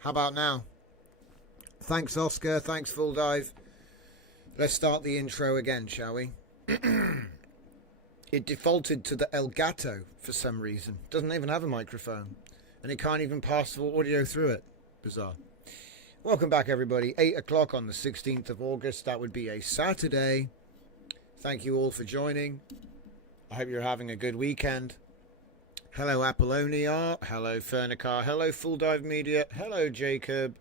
How about now? Thanks, Oscar. Thanks, Full Dive. Let's start the intro again, shall we? It defaulted to the Elgato for some reason. Doesn't even have a microphone. And it can't even pass the audio through it. Bizarre. Welcome back, everybody. 8 o'clock on the 16th of August. That would be a Saturday. Thank you all for joining. I hope you're having a good weekend. Hello, Apollonia. Hello, Fernicar. Hello, Full Dive Media. Hello, Jacob.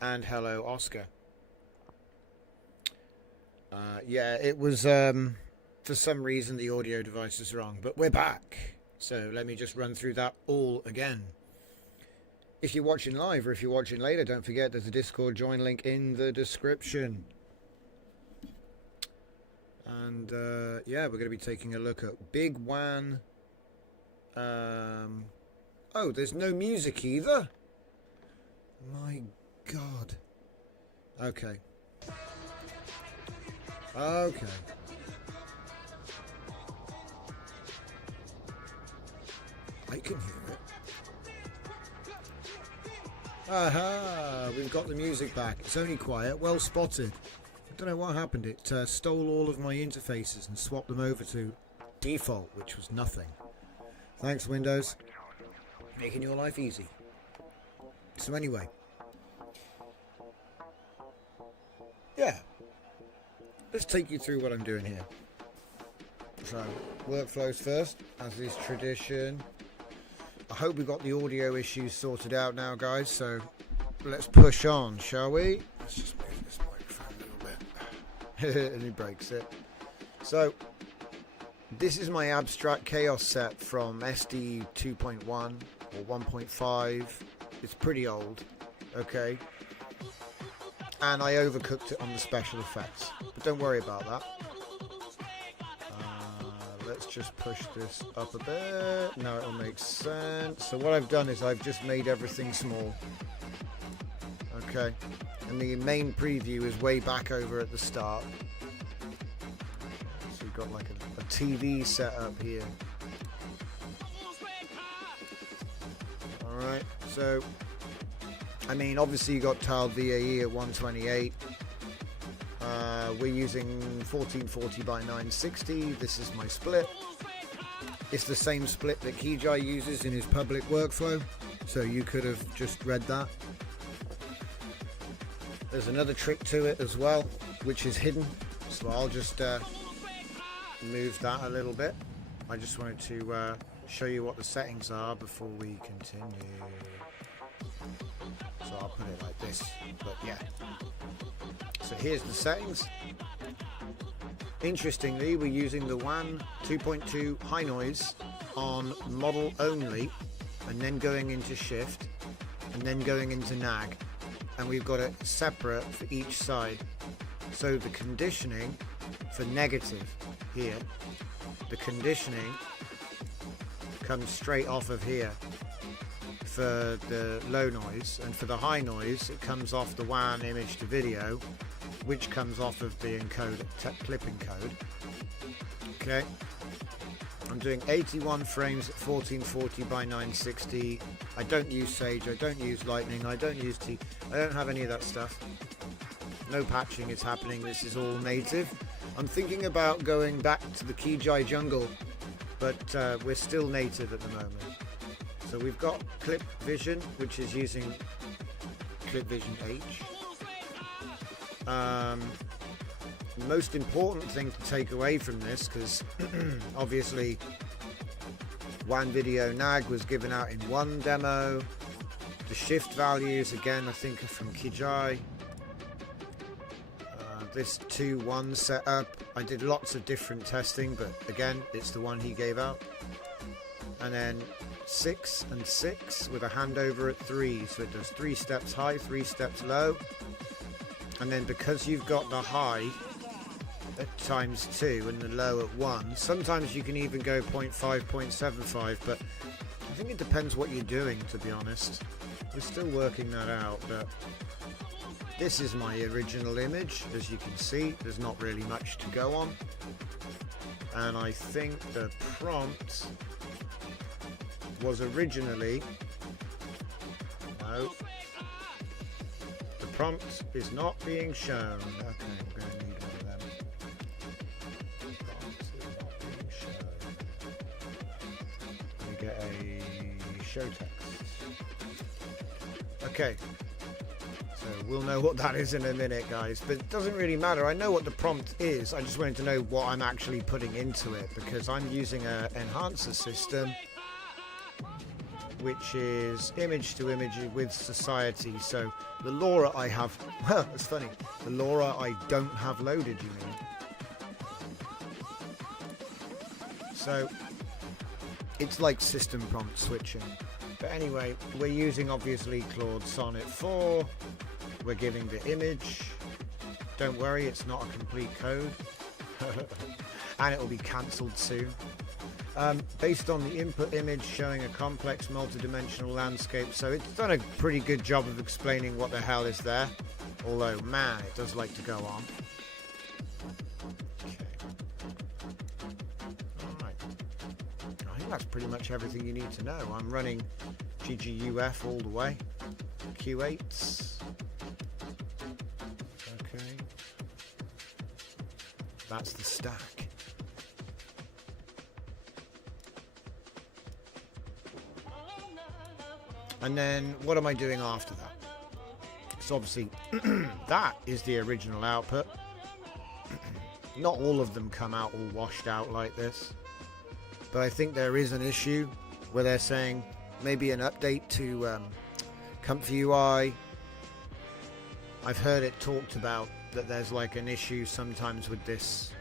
And hello, Oscar. Yeah, it was, for some reason, the audio device is wrong. But we're back. So let me just run through that all again. If you're watching live or if you're watching later, don't forget there's a Discord join link in the description. And, yeah, we're going to be taking a look at Big WAN. Oh, there's no music either. My God. Okay. Okay. I can hear it. Aha! We've got the music back. It's only quiet. Well spotted. I don't know what happened. It stole all of my interfaces and swapped them over to default, which was nothing. Thanks, Windows. Making your life easy. So anyway. Yeah. Let's take you through what I'm doing here. So, workflows first, as is tradition. I hope we got the audio issues sorted out now, guys. So, let's push on, shall we? Let's just move this microphone a little bit. And he breaks it. So, this is my abstract chaos set from SD 2.1 or 1.5. It's pretty old, okay? And I overcooked it on the special effects. But don't worry about that. Let's just push this up a bit. Now it'll make sense. So what I've done is I've just made everything small. Okay. And the main preview is way back over at the start. So we've got like a TV set up here. Alright, so I mean obviously you got tiled VAE at 128. We're using 1440 by 960. This is my split. It's the same split that Kijai uses in his public workflow, so you could have just read that. There's another trick to it as well, which is hidden, so I'll just move that a little bit. I just wanted to show you what the settings are before we continue. So I'll put it like this, but yeah. So here's the settings. Interestingly, we're using the WAN 2.2 high noise on model only, and then going into shift, and then going into nag. And we've got it separate for each side. So the conditioning for negative here, the conditioning comes straight off of here for the low noise, and for the high noise it comes off the WAN image to video, which comes off of the encode clip encode. Okay, I'm doing 81 frames at 1440 by 960. I don't use Sage, I don't use Lightning, I don't use I don't have any of that stuff. No patching is happening, this is all native. I'm thinking about going back to the Kijai jungle, but we're still native at the moment. So we've got Clip Vision, which is using Clip Vision H. Most important thing to take away from this, because obviously WAN Video Nag was given out in one demo. The shift values, again, I think are from Kijai. This 2.1 setup, I did lots of different testing, but again, it's the one he gave out. And then 6 and 6 with a handover at 3, so it does 3 steps high, 3 steps low. And then because you've got the high at times 2 and the low at 1, sometimes you can even go 0.5, 0.75, but I think it depends what you're doing, to be honest. We're still working that out, but this is my original image. As you can see, there's not really much to go on. And I think the prompt was originally, no, prompt is not being shown. Okay, I'm going to need one of them. Prompt is not being shown. We get a show text. Okay. So we'll know what that is in a minute, guys, but it doesn't really matter. I know what the prompt is. I just wanted to know what I'm actually putting into it, because I'm using an enhancer system, which is image to image with society. So the LoRa I have, well, it's funny, the LoRa I don't have loaded, you mean? So it's like system prompt switching. But anyway, we're using obviously Claude Sonnet 4. We're giving the image. Don't worry, it's not a complete code. And it will be cancelled soon. Based on the input image showing a complex multidimensional landscape. So it's done a pretty good job of explaining what the hell is there. Although, man, it does like to go on. Okay. Alright. I think that's pretty much everything you need to know. I'm running GGUF all the way. Q8s. Okay. That's the stack. And then what am I doing after that? So obviously that is the original output. Not all of them come out all washed out like this, but I think there is an issue where they're saying maybe an update to Comfy UI. I've heard it talked about that there's like an issue sometimes with this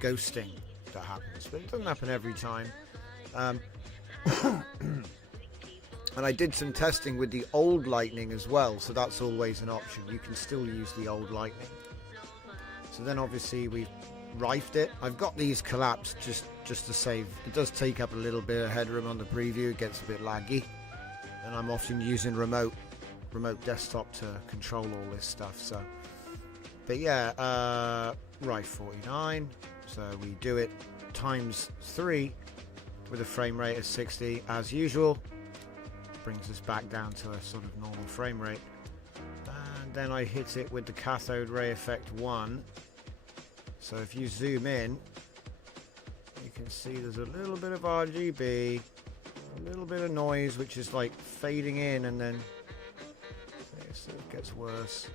ghosting that happens, but it doesn't happen every time. And I did some testing with the old Lightning as well, so that's always an option. You can still use the old Lightning. So then obviously we've rifed it. I've got these collapsed just to save. It does take up a little bit of headroom on the preview. It gets a bit laggy, and I'm often using remote desktop to control all this stuff. So, but yeah, rife 49. So we do it times 3 with a frame rate of 60 as usual. Brings us back down to a sort of normal frame rate, and then I hit it with the cathode ray effect 1. So if you zoom in, you can see there's a little bit of RGB, a little bit of noise, which is like fading in, and then it sort of gets worse.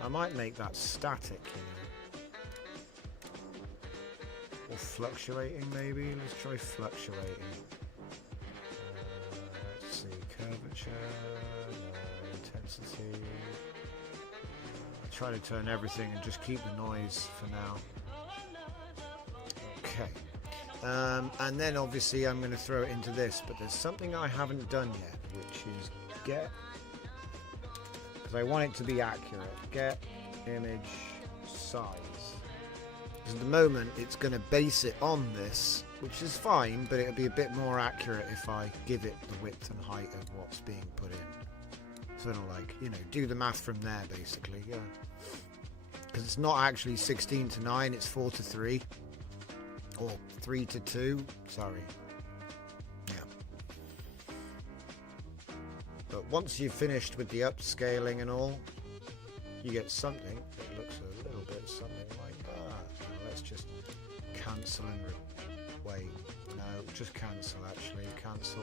I might make that static, you know, or fluctuating maybe. Let's try fluctuating. Curvature, intensity. I try to turn everything and just keep the noise for now. Okay. And then obviously I'm going to throw it into this, but there's something I haven't done yet, which is get, because I want it to be accurate, get image size. Because at the moment it's going to base it on this, which is fine, but it'll be a bit more accurate if I give it the width and height of what's being put in. Sort of like, you know, do the math from there, basically, yeah. Because it's not actually 16 to 9, it's 4 to 3. Or 3 to 2, sorry. Yeah. But once you've finished with the upscaling and all, you get something that looks a little bit something like that. Now let's just cancel and wait, no, just cancel actually. Cancel.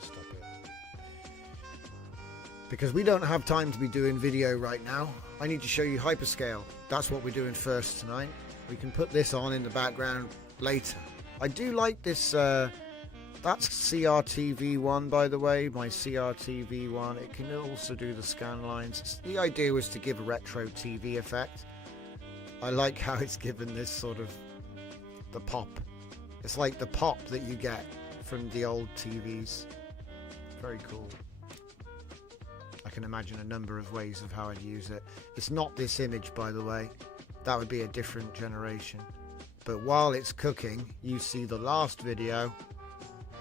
Stop it. Because we don't have time to be doing video right now. I need to show you Hyperscale. That's what we're doing first tonight. We can put this on in the background later. I do like this, that's CRTV1 by the way, my CRTV1. It can also do the scan lines. The idea was to give a retro TV effect. I like how it's given this sort of the pop. It's like the pop that you get from the old TVs. Very cool. I can imagine a number of ways of how I'd use it. It's not this image, by the way. That would be a different generation. But while it's cooking, you see the last video,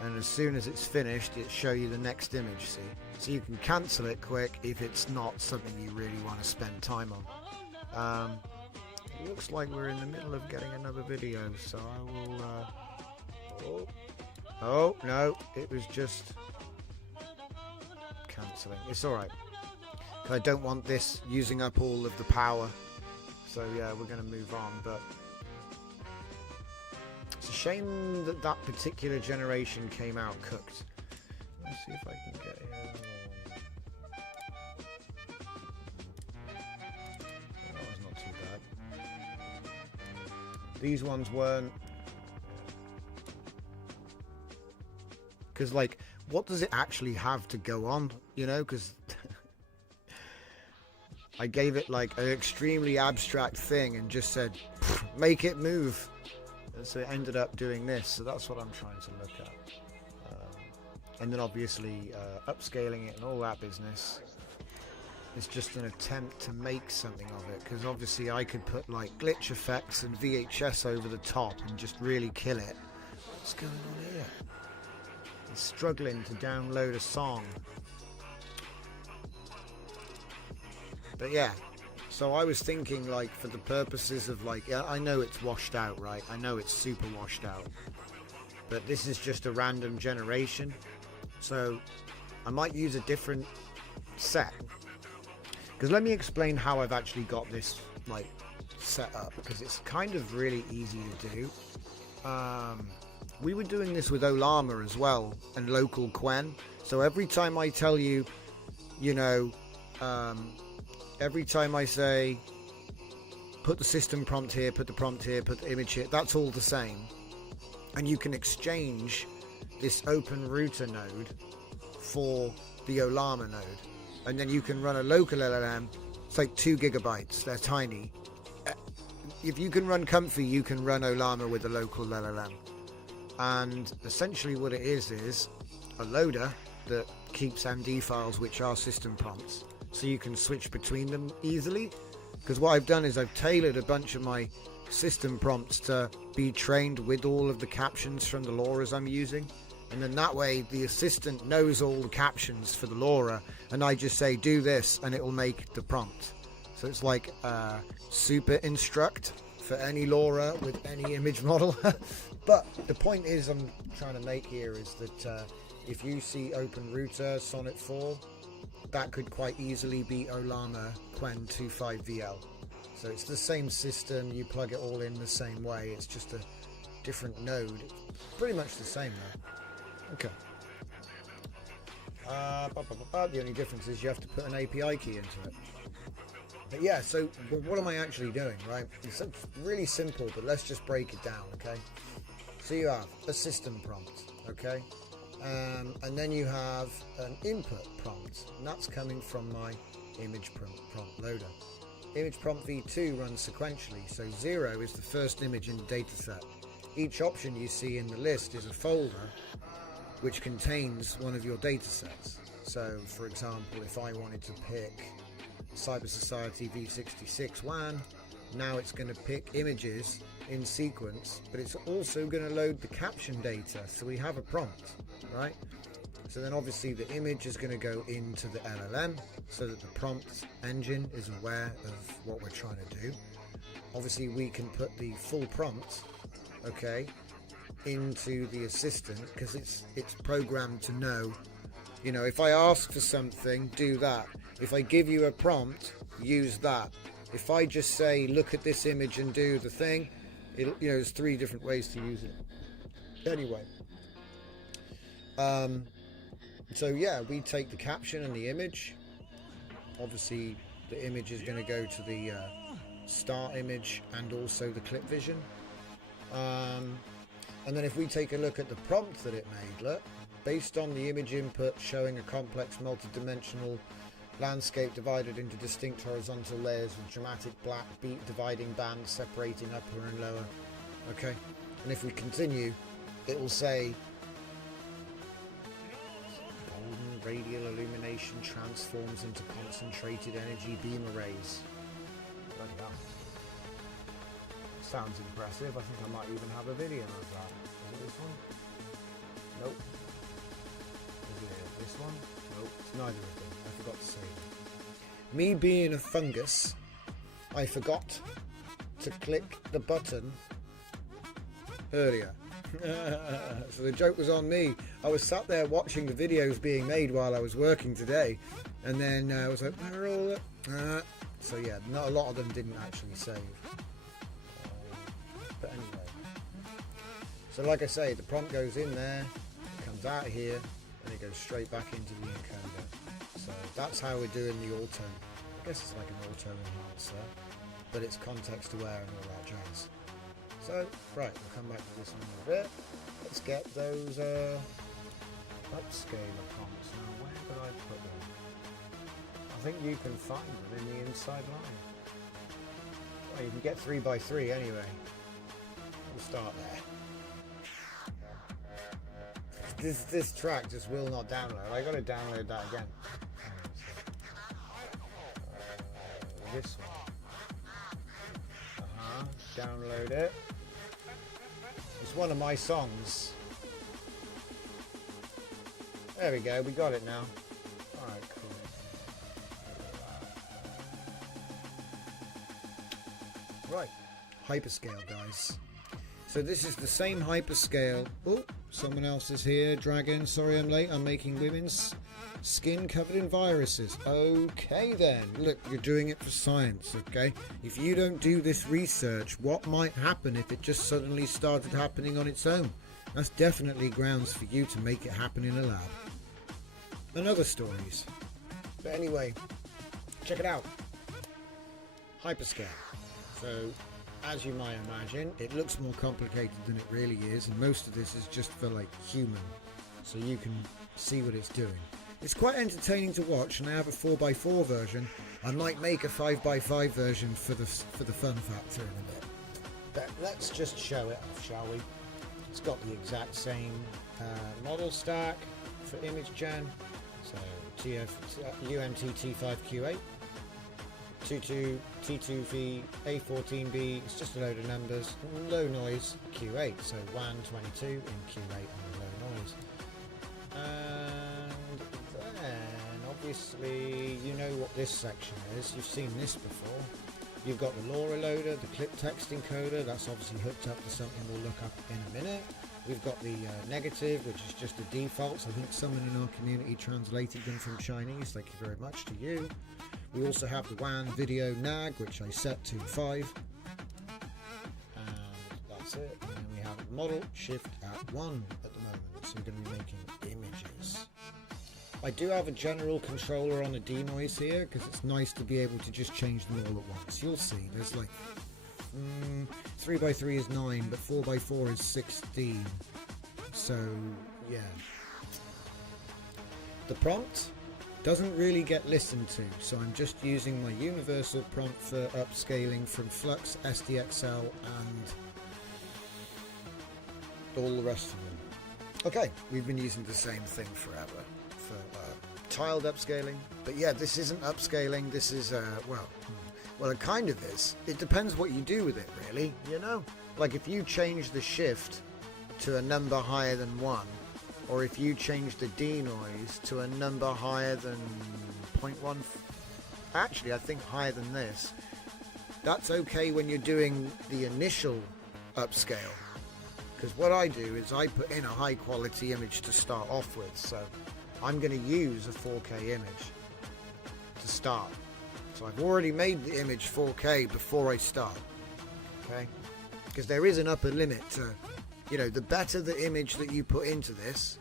and as soon as it's finished, it'll show you the next image, see? So you can cancel it quick if it's not something you really want to spend time on. It looks like we're in the middle of getting another video, so I will, oh no, it was just cancelling. It's alright. I don't want this using up all of the power. So yeah, we're going to move on, but it's a shame that that particular generation came out cooked. Let's see if I can get here. That was not too bad. These ones weren't. Because, like, what does it actually have to go on? You know, because I gave it, like, an extremely abstract thing and just said, make it move. And so it ended up doing this. So that's what I'm trying to look at. And then, obviously, upscaling it and all that business. It's just an attempt to make something of it. Because, obviously, I could put, like, glitch effects and VHS over the top and just really kill it. What's going on here? Struggling to download a song. But yeah, so I was thinking, like, for the purposes of, like, yeah, I know it's washed out, right? I know it's super washed out, but this is just a random generation, so I might use a different set. Because let me explain how I've actually got this, like, set up, because it's kind of really easy to do. We were doing this with Olama as well, and local Quen. So every time I tell you, you know, every time I say, put the system prompt here, put the prompt here, put the image here, that's all the same. And you can exchange this open router node for the Olama node. And then you can run a local LLM. It's like 2 gigabytes. They're tiny. If you can run Comfy, you can run Olama with a local LLM. And essentially what it is a loader that keeps MD files, which are system prompts, so you can switch between them easily. Because what I've done is I've tailored a bunch of my system prompts to be trained with all of the captions from the LoRa's I'm using, and then that way the assistant knows all the captions for the LoRa, and I just say do this and it will make the prompt. So it's like super instruct for any LoRa with any image model. But the point is I'm trying to make here is that if you see Open Router Sonnet 4, that could quite easily be Olama Quen 25VL. So it's the same system, you plug it all in the same way, it's just a different node. Pretty much the same though. Okay. The only difference is you have to put an API key into it. But yeah, so what am I actually doing, right? It's really simple, but let's just break it down, okay? So you have a system prompt, okay? And then you have an input prompt, and that's coming from my image prompt loader. Image prompt v2 runs sequentially, so 0 is the first image in the dataset. Each option you see in the list is a folder which contains one of your datasets. So, for example, if I wanted to pick Cyber Society v66 WAN, now it's going to pick images in sequence, but it's also going to load the caption data, so we have a prompt, right? So then obviously the image is going to go into the LLM so that the prompt engine is aware of what we're trying to do. Obviously we can put the full prompt, okay, into the assistant, because it's programmed to know, you know, if I ask for something, do that. If I give you a prompt, use that. If I just say, look at this image and do the thing, it'll, you know, there's 3 different ways to use it. Anyway, so yeah, we take the caption and the image. Obviously, the image is going to go to the start image and also the clip vision. And then if we take a look at the prompt that it made, look, based on the image input showing a complex multi-dimensional landscape divided into distinct horizontal layers with dramatic black beat dividing bands separating upper and lower. Okay, and if we continue, it will say golden radial illumination transforms into concentrated energy beam arrays. Bloody hell. Sounds impressive. I think I might even have a video of that. Is it this one? Nope. Is it this one? Nope. It's neither of them. I forgot to say that. Me being a fungus, I forgot to click the button earlier. So the joke was on me. I was sat there watching the videos being made while I was working today, And then I was like, where are all the... so yeah, not a lot of them didn't actually save. But anyway. So like I say, the prompt goes in there, it comes out here, and it goes straight back into the encoder. So that's how we're doing the auto. I guess it's like an auto enhancer, but it's context aware and all that jazz. So, right, we'll come back to this one in a bit. Let's get those upscaler prompts. Now, where did I put them? I think you can find them in the inside line. Well, you can get 3x3 anyway. We'll start there. This track just will not download. I got to download that again. This one. Download it. It's one of my songs. There we go. We got it now. All right, cool. Right, hyperscale, guys. So this is the same hyperscale. Oh, someone else is here. Dragon, sorry I'm late. I'm making women's skin covered in viruses. Okay then. Look, you're doing it for science, okay? If you don't do this research, what might happen if it just suddenly started happening on its own? That's definitely grounds for you to make it happen in a lab. And other stories. But anyway, check it out. Hyperscale. So, as you might imagine, it looks more complicated than it really is, and most of this is just for like human, so you can see what it's doing. It's quite entertaining to watch, and I have a 4x4 version. I might make a 5x5 version for the fun factor in a bit. But let's just show it off, shall we? It's got the exact same model stack for image gen. So UNT T5Q8, T2v, A14B, it's just a load of numbers, low noise Q8, so WAN 22 in Q8 and low noise. And then obviously you know what this section is, you've seen this before. You've got the LoRa loader, the clip text encoder, that's obviously hooked up to something we'll look up in a minute. We've got the negative, which is just the defaults. I think someone in our community translated them from Chinese, thank you very much to you. We also have the WAN video nag, which I set to 5. And that's it. And then we have model shift at 1 at the moment. So we're going to be making images. I do have a general controller on a denoise here, because it's nice to be able to just change them all at once. You'll see, there's like 3x3 is 9, but 4x4 is 16. So, yeah. The prompt doesn't really get listened to, so I'm just using my universal prompt for upscaling from Flux, SDXL, and all the rest of them. Okay, we've been using the same thing forever for tiled upscaling, but yeah, this isn't upscaling, this is, well, it kind of is. It depends what you do with it, really, you know? Like, if you change the shift to a number higher than 1, or if you change the denoise to a number higher than 0.1, actually I think higher than this, that's okay when you're doing the initial upscale, because what I do is I put in a high quality image to start off with, so I'm going to use a 4K image to start. So I've already made the image 4K before I start, okay? Because there is an upper limit to, you know, the better the image that you put into this,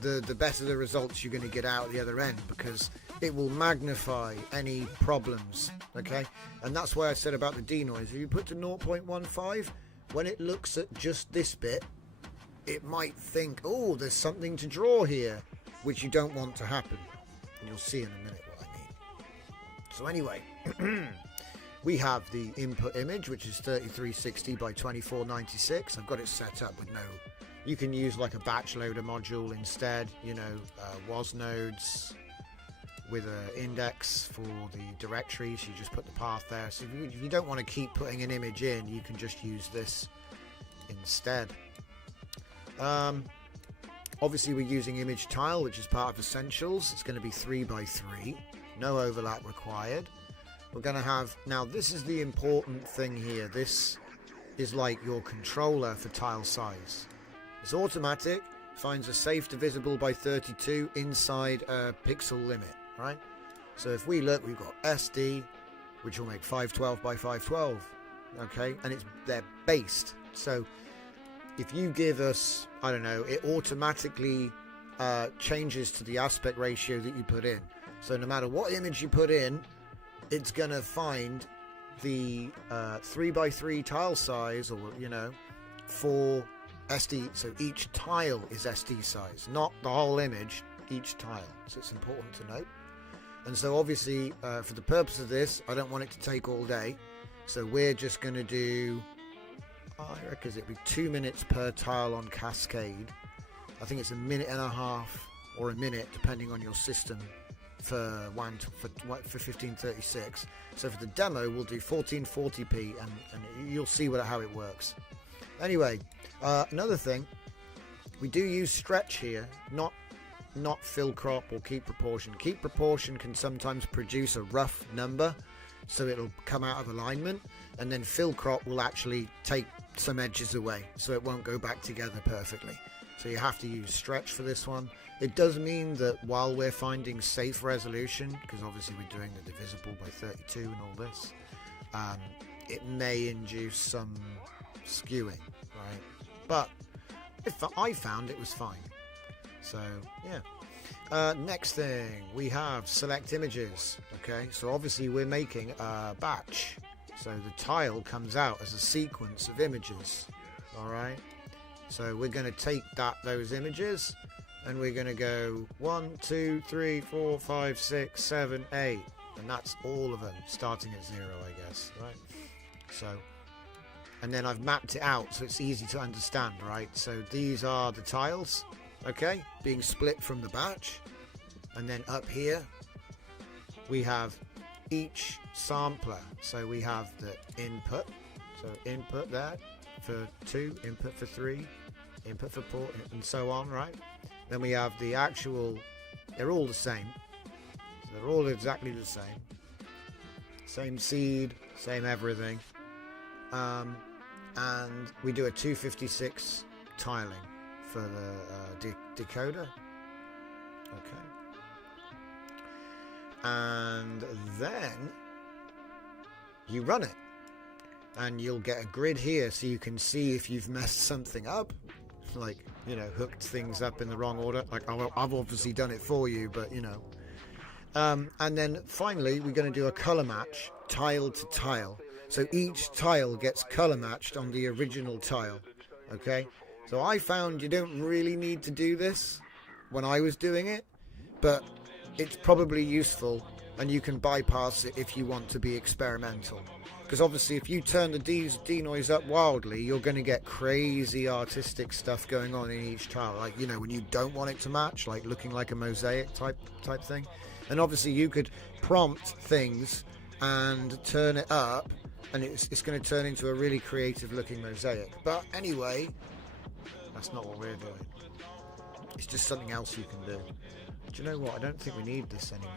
the better the results you're going to get out the other end, because it will magnify any problems, okay? And that's why I said about the denoise. If you put to 0.15, when it looks at just this bit, it might think, oh, there's something to draw here, which you don't want to happen. And you'll see in a minute what I mean. So anyway, we have the input image, which is 3360 by 2496. I've got it set up with no... You can use like a batch loader module instead, you know, WAS nodes with an index for the directories. You just put the path there. So if you don't want to keep putting an image in, you can just use this instead. Obviously we're using image tile, which is part of essentials. It's going to be 3x3, no overlap required. We're going to have, now this is the important thing here, this is like your controller for tile size. It's automatic, finds a safe divisible by 32 inside a pixel limit, right? So if we look, we've got SD, which will make 512 by 512, okay? And they're based. So if you give us, I don't know, it automatically changes to the aspect ratio that you put in. So no matter what image you put in, it's going to find the 3x3 tile size, or, you know, for SD. So each tile is SD size, not the whole image, each tile. So it's important to note. And so obviously, for the purpose of this, I don't want it to take all day. So we're just going to do, I reckon it'll be 2 minutes per tile on Cascade. I think it's 1.5 minutes or a minute, depending on your system, for WAN for 1536. So for the demo, we'll do 1440p, and you'll see how it works. Anyway, another thing, we do use stretch here, not fill crop or keep proportion. Keep proportion can sometimes produce a rough number, so it'll come out of alignment, and then fill crop will actually take some edges away, so it won't go back together perfectly. So you have to use stretch for this one. It does mean that while we're finding safe resolution, because obviously we're doing the divisible by 32 and all this, it may induce some skewing, right? But I found it was fine. So yeah. Next thing, we have select images. Okay, so obviously we're making a batch, so the tile comes out as a sequence of images. All right, so we're going to take those images, and we're going to go 1 2 3 4 5 6 7 8, and that's all of them starting at 0, I guess, right? So, and then I've mapped it out so it's easy to understand, right? So these are the tiles, okay, being split from the batch. And then up here we have each sampler. So we have the input, so input there for 2, input for 3, input for 4, and so on, right? Then we have the actual, they're all the same, so they're all exactly the same seed, same everything, and we do a 256 tiling for the decoder. Okay, and then you run it, and you'll get a grid here, so you can see if you've messed something up, like, you know, hooked things up in the wrong order. Like, I've obviously done it for you, but you know. And then finally we're going to do a color match, tile to tile, so each tile gets color matched on the original tile. Okay, so I found you don't really need to do this when I was doing it, but it's probably useful, and you can bypass it if you want to be experimental. Because obviously if you turn the denoise up wildly, you're going to get crazy artistic stuff going on in each tile. Like, you know, when you don't want it to match, like looking like a mosaic type thing. And obviously you could prompt things and turn it up, and it's going to turn into a really creative looking mosaic. But anyway, that's not what we're doing. It's just something else you can do. Do you know what? I don't think we need this anymore.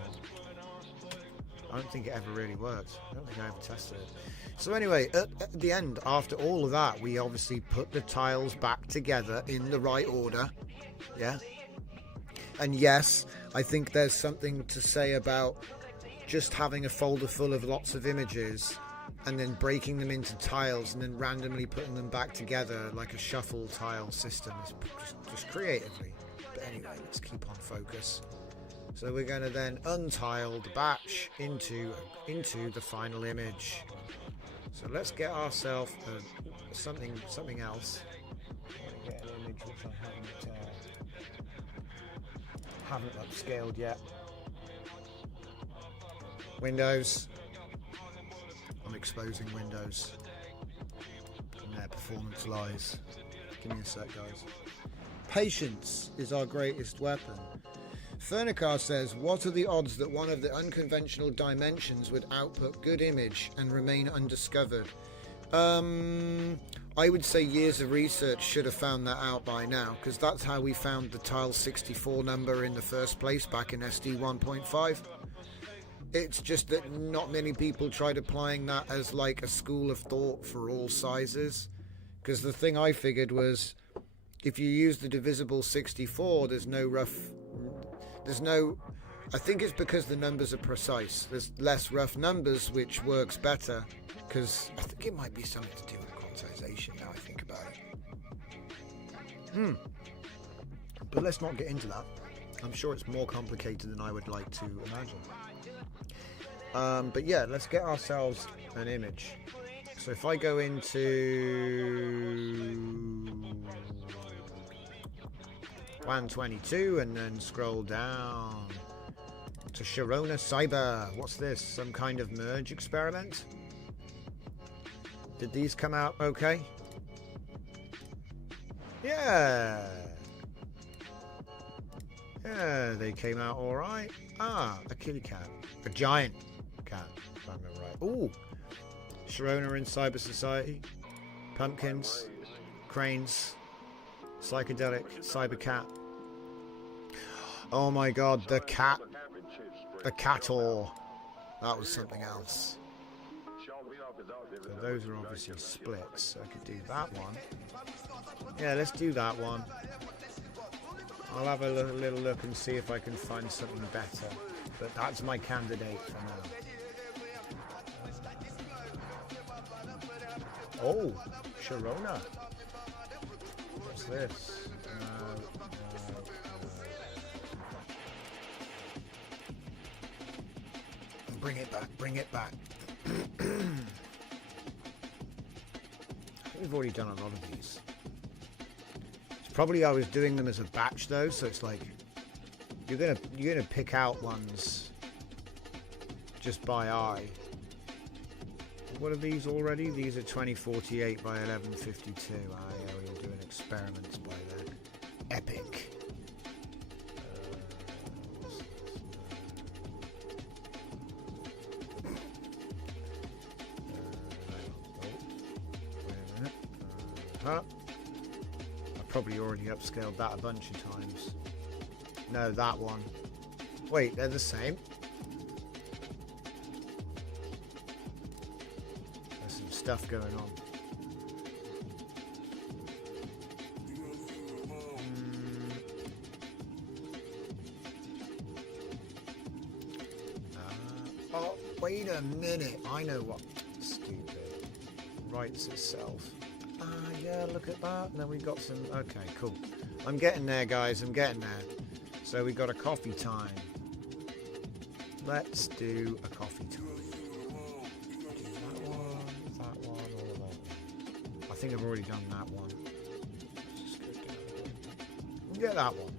I don't think it ever really worked. I don't think I ever tested it. So anyway, at the end, after all of that, we obviously put the tiles back together in the right order. Yeah. And yes, I think there's something to say about just having a folder full of lots of images and then breaking them into tiles and then randomly putting them back together like a shuffle tile system, just creatively. But anyway, let's keep on focus. So we're going to then untile the batch into the final image. So let's get ourselves something else. I get an image which I haven't upscaled yet. Windows. I'm exposing Windows and their performance lies. Give me a sec, guys. Patience is our greatest weapon. Fernicar says, what are the odds that one of the unconventional dimensions would output good image and remain undiscovered? I would say years of research should have found that out by now, because that's how we found the tile 64 number in the first place back in SD 1.5. It's just that not many people tried applying that as like a school of thought for all sizes, because the thing I figured was, if you use the divisible 64, there's no rough, there's no, I think it's because the numbers are precise. There's less rough numbers, which works better, because I think it might be something to do with quantization now I think about it. But let's not get into that. I'm sure it's more complicated than I would like to imagine. But yeah, let's get ourselves an image. So if I go into WAN 22 and then scroll down to Sharona Cyber. What's this? Some kind of merge experiment? Did these come out okay? Yeah. Yeah, they came out all right. Ah, a kitty cat. A giant cat, if I remember right. Ooh. Sharona in Cyber Society. Pumpkins. Cranes. Psychedelic. Cyber cat. Oh my god, the cat. The cattle. That was something else. So those are obviously splits. I could do that one. Yeah, let's do that one. I'll have a little look and see if I can find something better. But that's my candidate for now. Oh, Sharona. What's this? Bring it back, bring it back. We've already done a lot of these. It's probably I was doing them as a batch though, so it's like you're gonna pick out ones just by eye. What are these already? These are 2048 by 1152. Ah, yeah, we were doing experiments by then. Epic. I've probably already upscaled that a bunch of times. No, that one. Wait, they're the same. There's some stuff going on. Oh, wait a minute. I know what. Stupid. Writes itself. Yeah, look at that. Now we got some. Okay, cool. I'm getting there, guys. I'm getting there. So we got a coffee time. Let's do a coffee time. That one, or that one. I think I've already done that one. Let's just go down. We'll get that one.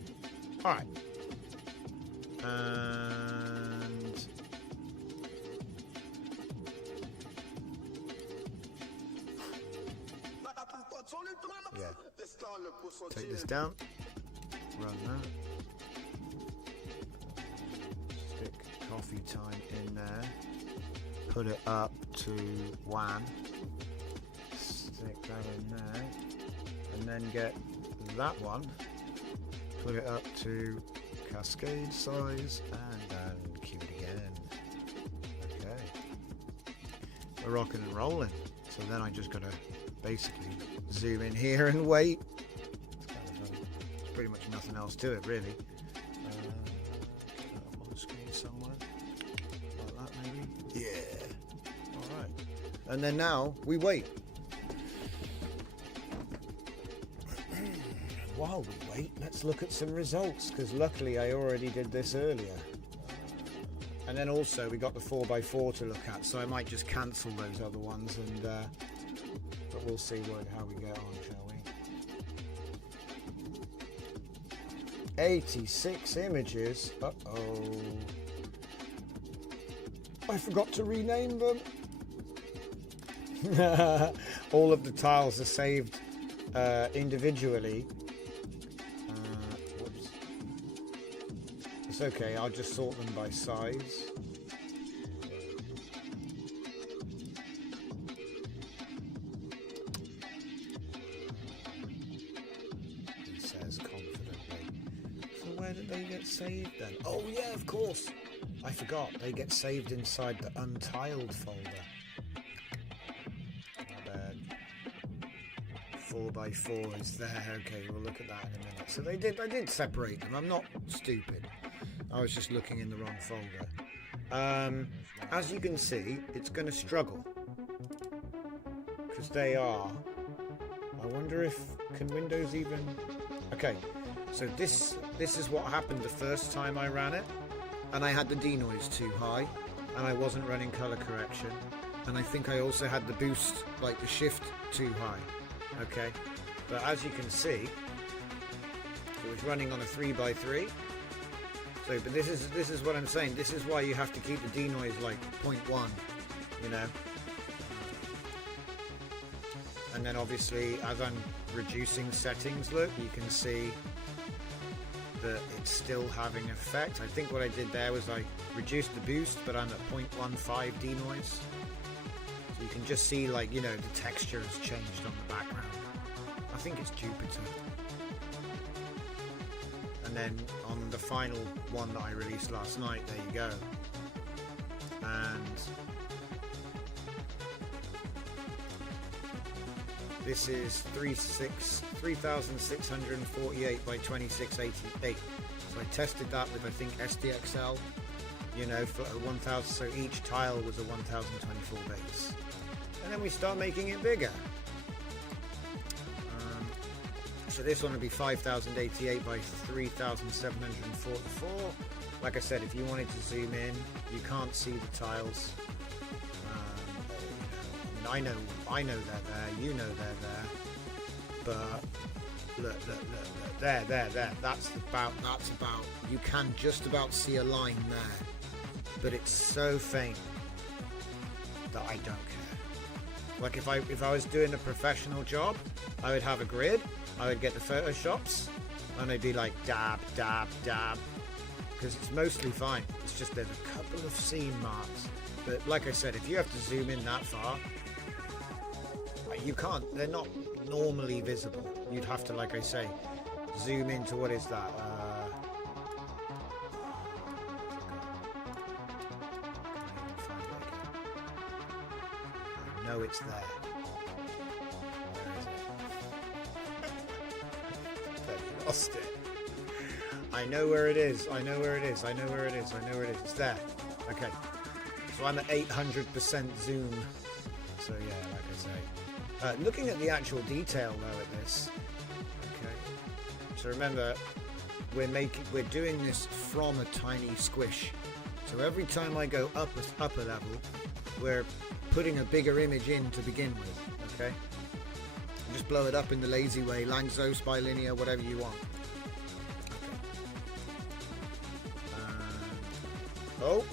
All right. And yeah. Take this down. Run that. Stick coffee time in there. Put it up to WAN. Stick that in there. And then get that one. Put it up to cascade size and then cue it again. Okay. We're rocking and rolling. So then I just gotta basically zoom in here and wait. There's pretty much nothing else to it, really. On the screen somewhere, like that maybe. Yeah. All right. And then now we wait. While we wait, let's look at some results, because luckily I already did this earlier. And then also we got the 4x4 to look at, so I might just cancel those other ones and. But we'll see how we get on, shall we? 86 images. Uh-oh. I forgot to rename them. All of the tiles are saved individually. Whoops. It's okay, I'll just sort them by size. Saved then. Oh yeah, of course. I forgot. They get saved inside the untiled folder. My bad. 3x4 is there. Okay, we'll look at that in a minute. So I did separate them. I'm not stupid. I was just looking in the wrong folder. As you can see, it's going to struggle because they are. I wonder if can Windows even. Okay, so this is what happened the first time I ran it, and I had the denoise too high, and I wasn't running color correction, and I think I also had the boost, like the shift, too high. Okay, but as you can see, it was running on a 3x3. So, but this is what I'm saying. This is why you have to keep the denoise like 0.1, you know. And then obviously, as I'm reducing settings, look, you can see that it's still having effect. I think what I did there was I reduced the boost, but I'm at 0.15 denoise. So you can just see, like, you know, the texture has changed on the background. I think it's Jupiter. And then on the final one that I released last night, there you go. And this is 3648 by 2688. So I tested that with, I think, SDXL, you know, for 1000. So each tile was a 1024 base. And then we start making it bigger. So this one would be 5088 by 3744. Like I said, if you wanted to zoom in, you can't see the tiles. I know they're there. You know they're there. But look. There. That's about. You can just about see a line there, but it's so faint that I don't care. Like if I was doing a professional job, I would have a grid. I would get the photoshops and I'd be like dab, because it's mostly fine. It's just there's a couple of seam marks. But like I said, if you have to zoom in that far, you can't. They're not normally visible. You'd have to, like I say, zoom into what is that? I know it's there. Lost it. I know where it is. It's there. Okay. So I'm at 800% zoom. So yeah, like I say. Looking at the actual detail though at this. Okay. So remember, we're doing this from a tiny squish. So every time I go up a level, we're putting a bigger image in to begin with. Okay. Just blow it up in the lazy way, Langso, Spilinear, whatever you want.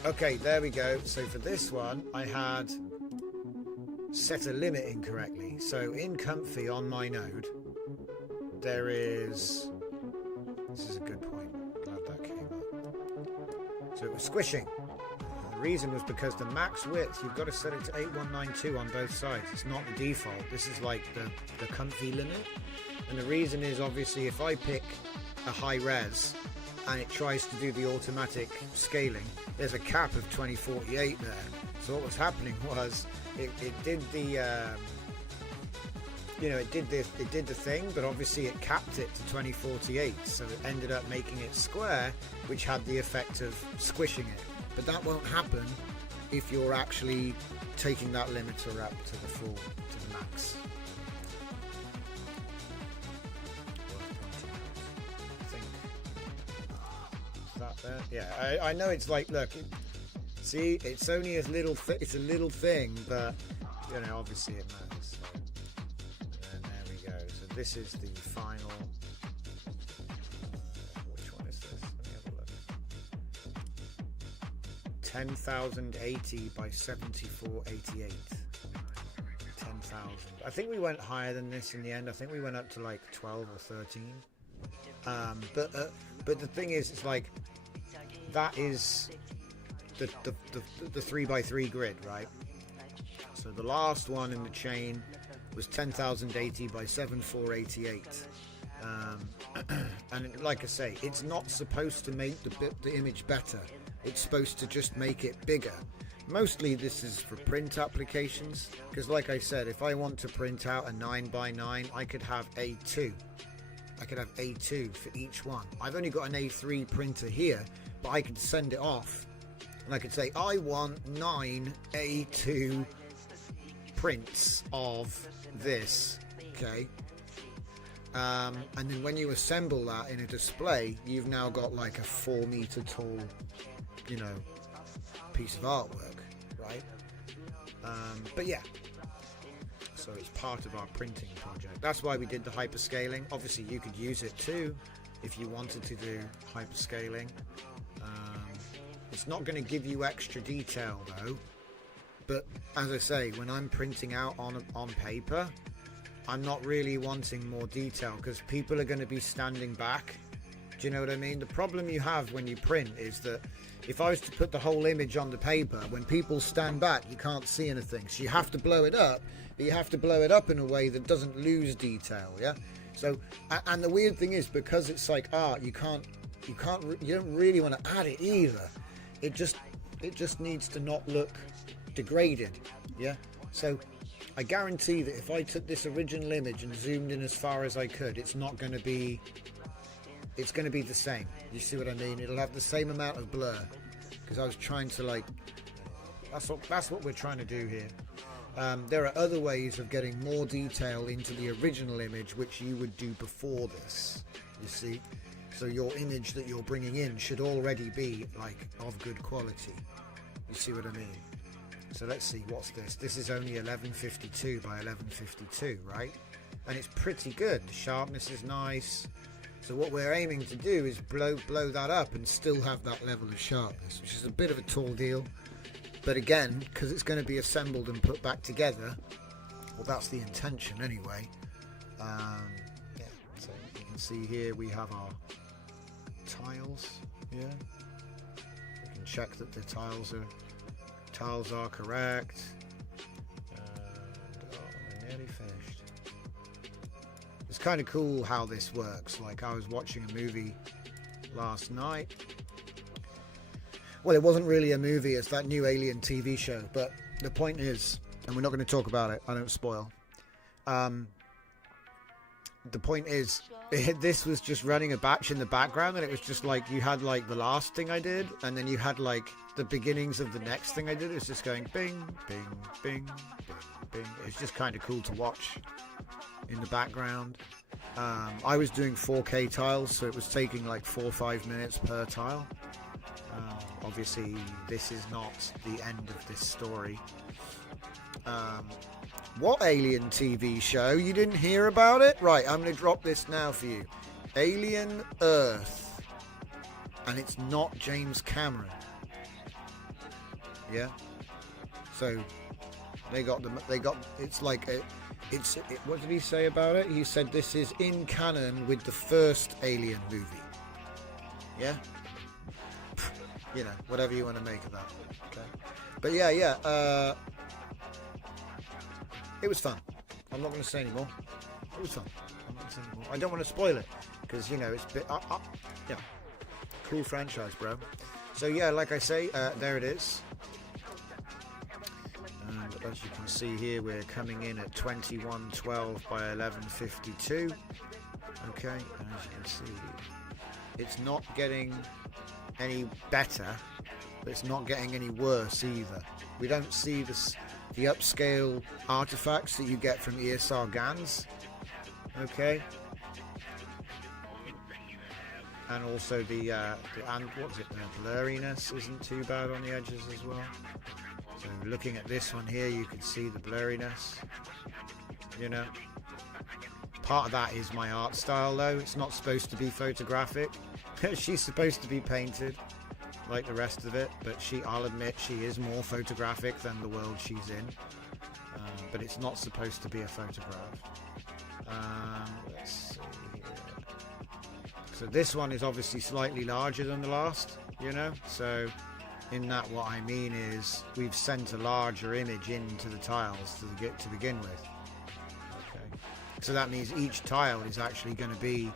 Okay, there we go. So for this one, I had set a limit incorrectly. So in Comfy on my node, there is... This is a good point. Glad that came up. So it was squishing. The reason was because the max width, you've got to set it to 8192 on both sides. It's not the default. This is like the Comfy limit. And the reason is obviously if I pick a high res and it tries to do the automatic scaling, there's a cap of 2048 there. So what was happening was it did the it did the thing, but obviously it capped it to 2048, so it ended up making it square, which had the effect of squishing it. But that won't happen if you're actually taking that limiter up to the full, to the max. I think is that there? Yeah, I know it's like, look, see, it's only a little, it's a little thing, but you know, obviously it matters. So, and there we go. So this is the final. Which one is this? Let me have a look. 10,080 by 7488. 10,000. I think we went higher than this in the end. I think we went up to like 12 or 13. But the thing is, it's like that is the 3x3 grid, right? So the last one in the chain was 10,080 by 7488. And like I say, it's not supposed to make the image better. It's supposed to just make it bigger. Mostly this is for print applications, because like I said, if I want to print out a 9x9, I could have A2. I could have A2 for each one. I've only got an A3 printer here, but I could send it off and I could say I want 9 A2 prints of this, okay? And then when you assemble that in a display, you've now got like a 4-meter tall, you know, piece of artwork, right? But yeah, so it's part of our printing project. That's why we did the hyperscaling. Obviously you could use it too if you wanted to do hyperscaling. It's not going to give you extra detail though, but as I say, when I'm printing out on paper, I'm not really wanting more detail because people are going to be standing back. Do you know what I mean? The problem you have when you print is that if I was to put the whole image on the paper, when people stand back, you can't see anything. So you have to blow it up, but you have to blow it up in a way that doesn't lose detail, yeah? So, and the weird thing is, because it's like art, you don't really want to add it either. It just needs to not look degraded, yeah? So I guarantee that if I took this original image and zoomed in as far as I could, it's going to be the same. You see what I mean? It'll have the same amount of blur, because I was trying to like, that's what we're trying to do here. There are other ways of getting more detail into the original image, which you would do before this, you see? So your image that you're bringing in should already be like of good quality. You see what I mean? So let's see, what's this? This is only 1152 by 1152, right? And it's pretty good. The sharpness is nice. So what we're aiming to do is blow that up and still have that level of sharpness, which is a bit of a tall deal. But again, because it's going to be assembled and put back together, well, that's the intention anyway. Yeah, so you can see here we have our tiles. Yeah, we can check that the tiles are correct. And we're nearly finished. It's kind of cool how this works. Like, I was watching a movie last night. Well, it wasn't really a movie, it's that new Alien TV show. But the point is, and we're not going to talk about it, I don't spoil. The point is, this was just running a batch in the background, and it was just like, you had like the last thing I did, and then you had like the beginnings of the next thing I did. It was just going bing, bing, bing, bing, bing. It's just kind of cool to watch in the background. I was doing 4K tiles, so it was taking like 4 or 5 minutes per tile. Obviously, this is not the end of this story. What Alien TV show? You didn't hear about it? Right, I'm going to drop this now for you. Alien Earth. And it's not James Cameron. Yeah? So, it's like, what did he say about it? He said this is in canon with the first Alien movie. Yeah? You know, whatever you want to make of that. Okay? But yeah. It was fun. I'm not going to say anymore. It was fun. I'm not going to say anymore. I don't want to spoil it because, you know, it's a bit yeah, cool franchise, bro. So yeah, like I say, there it is. And as you can see here, we're coming in at 2112 by 1152. Okay, and as you can see, it's not getting any better, but it's not getting any worse either. We don't see the upscale artifacts that you get from ESR GANs, okay, and also the blurriness isn't too bad on the edges as well. So looking at this one here, you can see the blurriness, you know. Part of that is my art style though. It's not supposed to be photographic. She's supposed to be painted like the rest of it, but I'll admit she is more photographic than the world she's in, but it's not supposed to be a photograph. Let's see here. So this one is obviously slightly larger than the last, you know, so in that what I mean is we've sent a larger image into the tiles to begin with. Okay, so that means each tile is actually going to be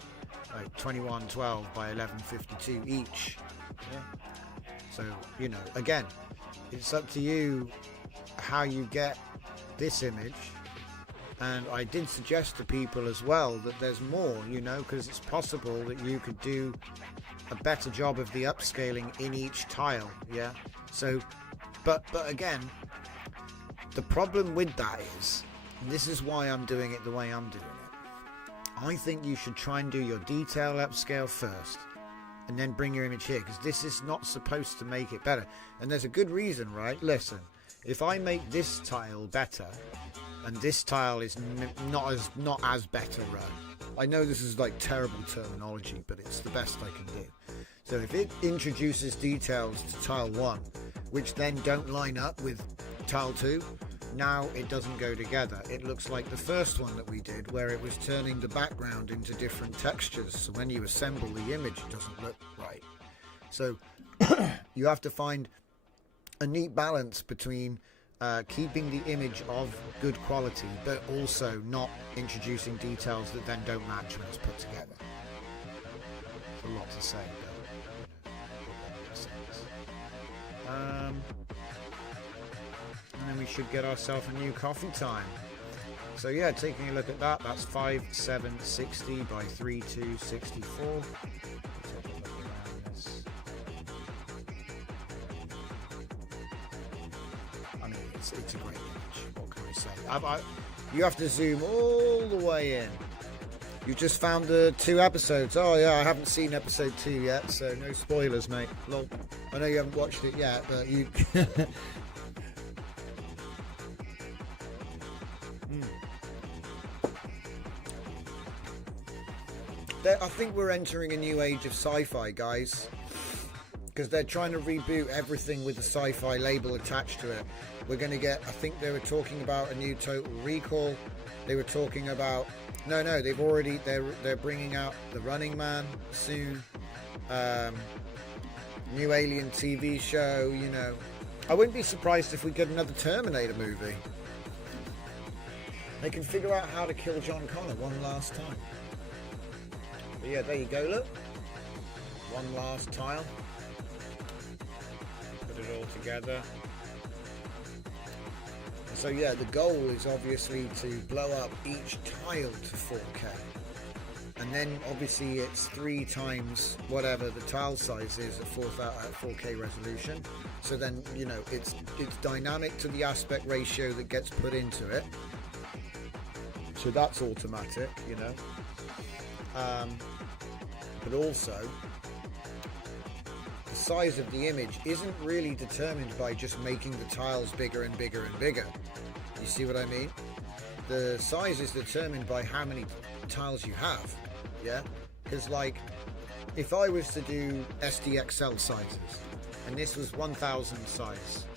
like 2112 by 1152 each. Yeah. So, you know, again, it's up to you how you get this image. And I did suggest to people as well that there's more, you know, because it's possible that you could do a better job of the upscaling in each tile. Yeah. So, but again, the problem with that is, and this is why I'm doing it the way I'm doing it, I think you should try and do your detail upscale first and then bring your image here, because this is not supposed to make it better. And there's a good reason, right? Listen, if I make this tile better and this tile is not as better, I know this is like terrible terminology, but it's the best I can do. So if it introduces details to tile 1 which then don't line up with tile 2, now it doesn't go together. It looks like the first one that we did, where it was turning the background into different textures, so when you assemble the image it doesn't look right. So you have to find a neat balance between keeping the image of good quality but also not introducing details that then don't match when it's put together. It's a lot to say, but and then we should get ourselves a new coffee time. So yeah, taking a look at that, that's 5760 by 3264. Let's take a look around this. I mean, it's a great image. What can I say? You have to zoom all the way in. You just found the 2 episodes. Oh yeah, I haven't seen episode 2 yet, so no spoilers, mate. Lol. I know you haven't watched it yet, but you. I think we're entering a new age of sci-fi, guys, because they're trying to reboot everything with the sci-fi label attached to it. We're going to get, I think they were talking about a new Total Recall. They were talking about, no, they've already, they're bringing out The Running Man soon. New Alien TV show, you know. I wouldn't be surprised if we get another Terminator movie. They can figure out how to kill John Connor one last time. But yeah, there you go, look. One last tile. Put it all together. So yeah, the goal is obviously to blow up each tile to 4K. And then obviously it's 3 times whatever the tile size is at 4K resolution. So then, you know, it's dynamic to the aspect ratio that gets put into it. So that's automatic, you know. But also, the size of the image isn't really determined by just making the tiles bigger and bigger and bigger. You see what I mean? The size is determined by how many tiles you have. Yeah, because like if I was to do SDXL sizes and this was 1000 size,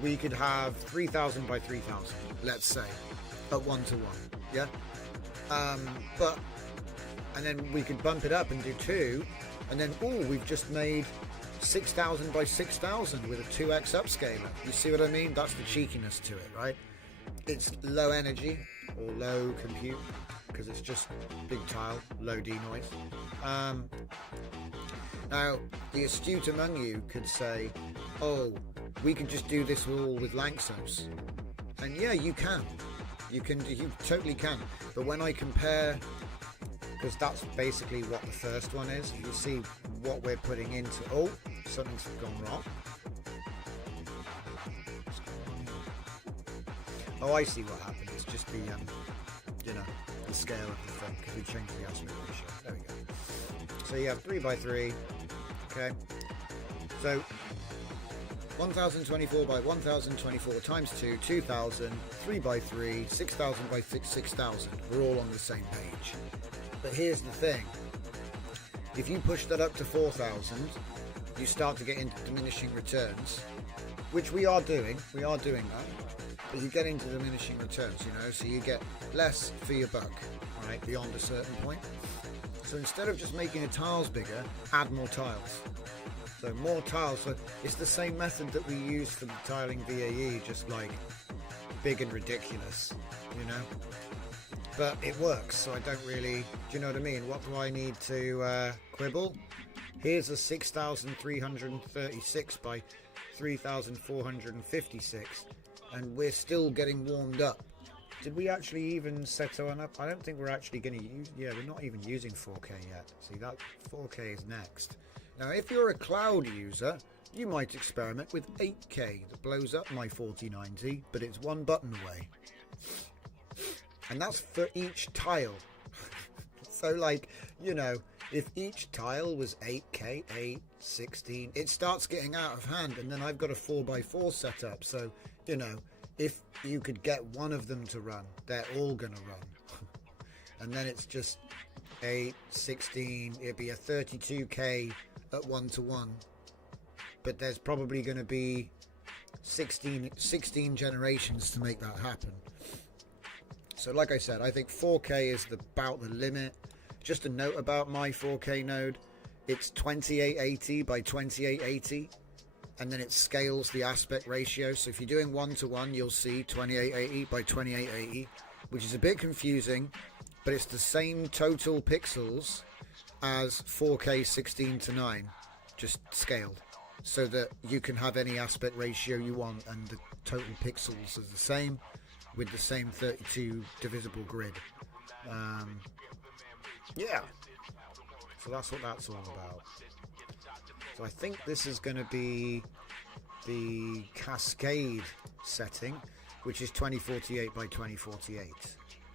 we could have 3000 by 3000, let's say, at 1:1. Yeah, and then we could bump it up and do 2, and then we've just made 6000 by 6000 with a 2x upscaler. You see what I mean? That's the cheekiness to it, right? It's low energy or low compute, because it's just big tile, low denoise. Now, the astute among you could say, oh, we could just do this all with Lanczos. And yeah, you can. You totally can. But when I compare, because that's basically what the first one is, you see what we're putting into, oh, something's gone wrong. Oh, I see what happened. It's just the, you know, the scale of the thing, because we changed the aspect ratio. There we go. So you have 3x3. Okay. So 1024 by 1024 times 2, 2000, 3x3, 6000 by 6000. We're all on the same page. But here's the thing. If you push that up to 4000, you start to get into diminishing returns, which we are doing. We are doing that. But you get into diminishing returns, you know, so you get less for your buck, right, beyond a certain point. So instead of just making the tiles bigger, add more tiles. So more tiles. So it's the same method that we use for the tiling VAE, just like big and ridiculous, you know. But it works, so I don't really, do you know what I mean? What do I need to quibble? Here's a 6336 by 3456, and we're still getting warmed up. Did we actually even set one up? I don't think we're actually going to use... Yeah, we're not even using 4K yet. See, that 4K is next. Now, if you're a cloud user, you might experiment with 8K that blows up my 4090, but it's one button away. And that's for each tile. So, like, you know, if each tile was 8K, 8, 16, it starts getting out of hand, and then I've got a 4x4 set up. So, you know, if you could get one of them to run, they're all going to run. And then it's just 8, 16, it'd be a 32K at 1-to-1. But there's probably going to be 16 generations to make that happen. So like I said, I think 4K is about the limit. Just a note about my 4K node, it's 2880 by 2880, and then it scales the aspect ratio. So if you're doing 1-to-1, you'll see 2880 by 2880, which is a bit confusing, but it's the same total pixels as 4K 16:9, just scaled, so that you can have any aspect ratio you want, and the total pixels are the same with the same 32 divisible grid. Yeah, so that's what that's all about. So I think this is going to be the cascade setting, which is 2048 by 2048.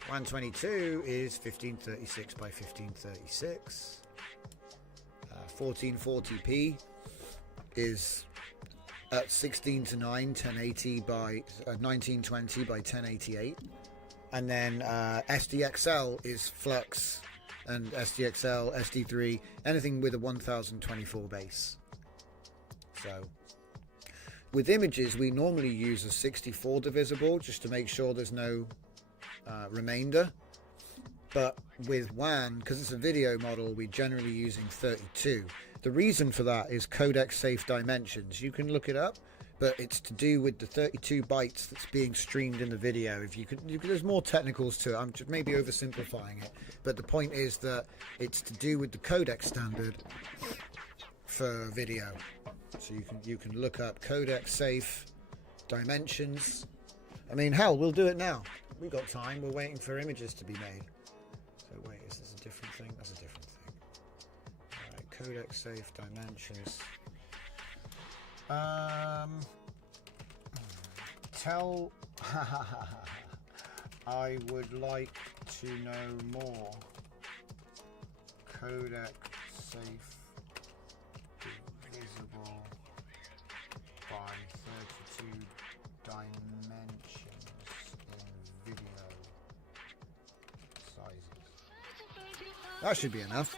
WAN 22 is 1536 by 1536. 1440p is at 16:9, 1080 by 1920 by 1088. And then SDXL is flux, and SDXL, SD3, anything with a 1024 base. So with images, we normally use a 64 divisible just to make sure there's no remainder. But with WAN, because it's a video model, we're generally using 32. The reason for that is codec safe dimensions. You can look it up, but it's to do with the 32 bytes that's being streamed in the video. If you could, there's more technicals to it. I'm just maybe oversimplifying it, but the point is that it's to do with the codec standard for video. So you can look up codec safe dimensions. I mean, hell, we'll do it now. We've got time. We're waiting for images to be made. So wait, is this a different thing? That's a different thing. All right, codec safe dimensions. Tell I would like to know more. Codec safe divisible by 32 dimensions in video sizes. That should be enough.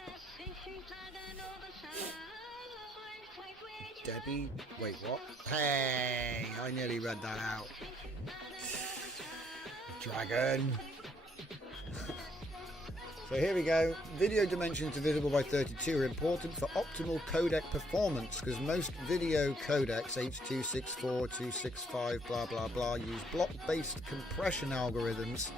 Debbie, wait, what? Hey, I nearly read that out. Dragon. So here we go. Video dimensions divisible by 32 are important for optimal codec performance, because most video codecs, H.264, 265, blah blah blah, use block-based compression algorithms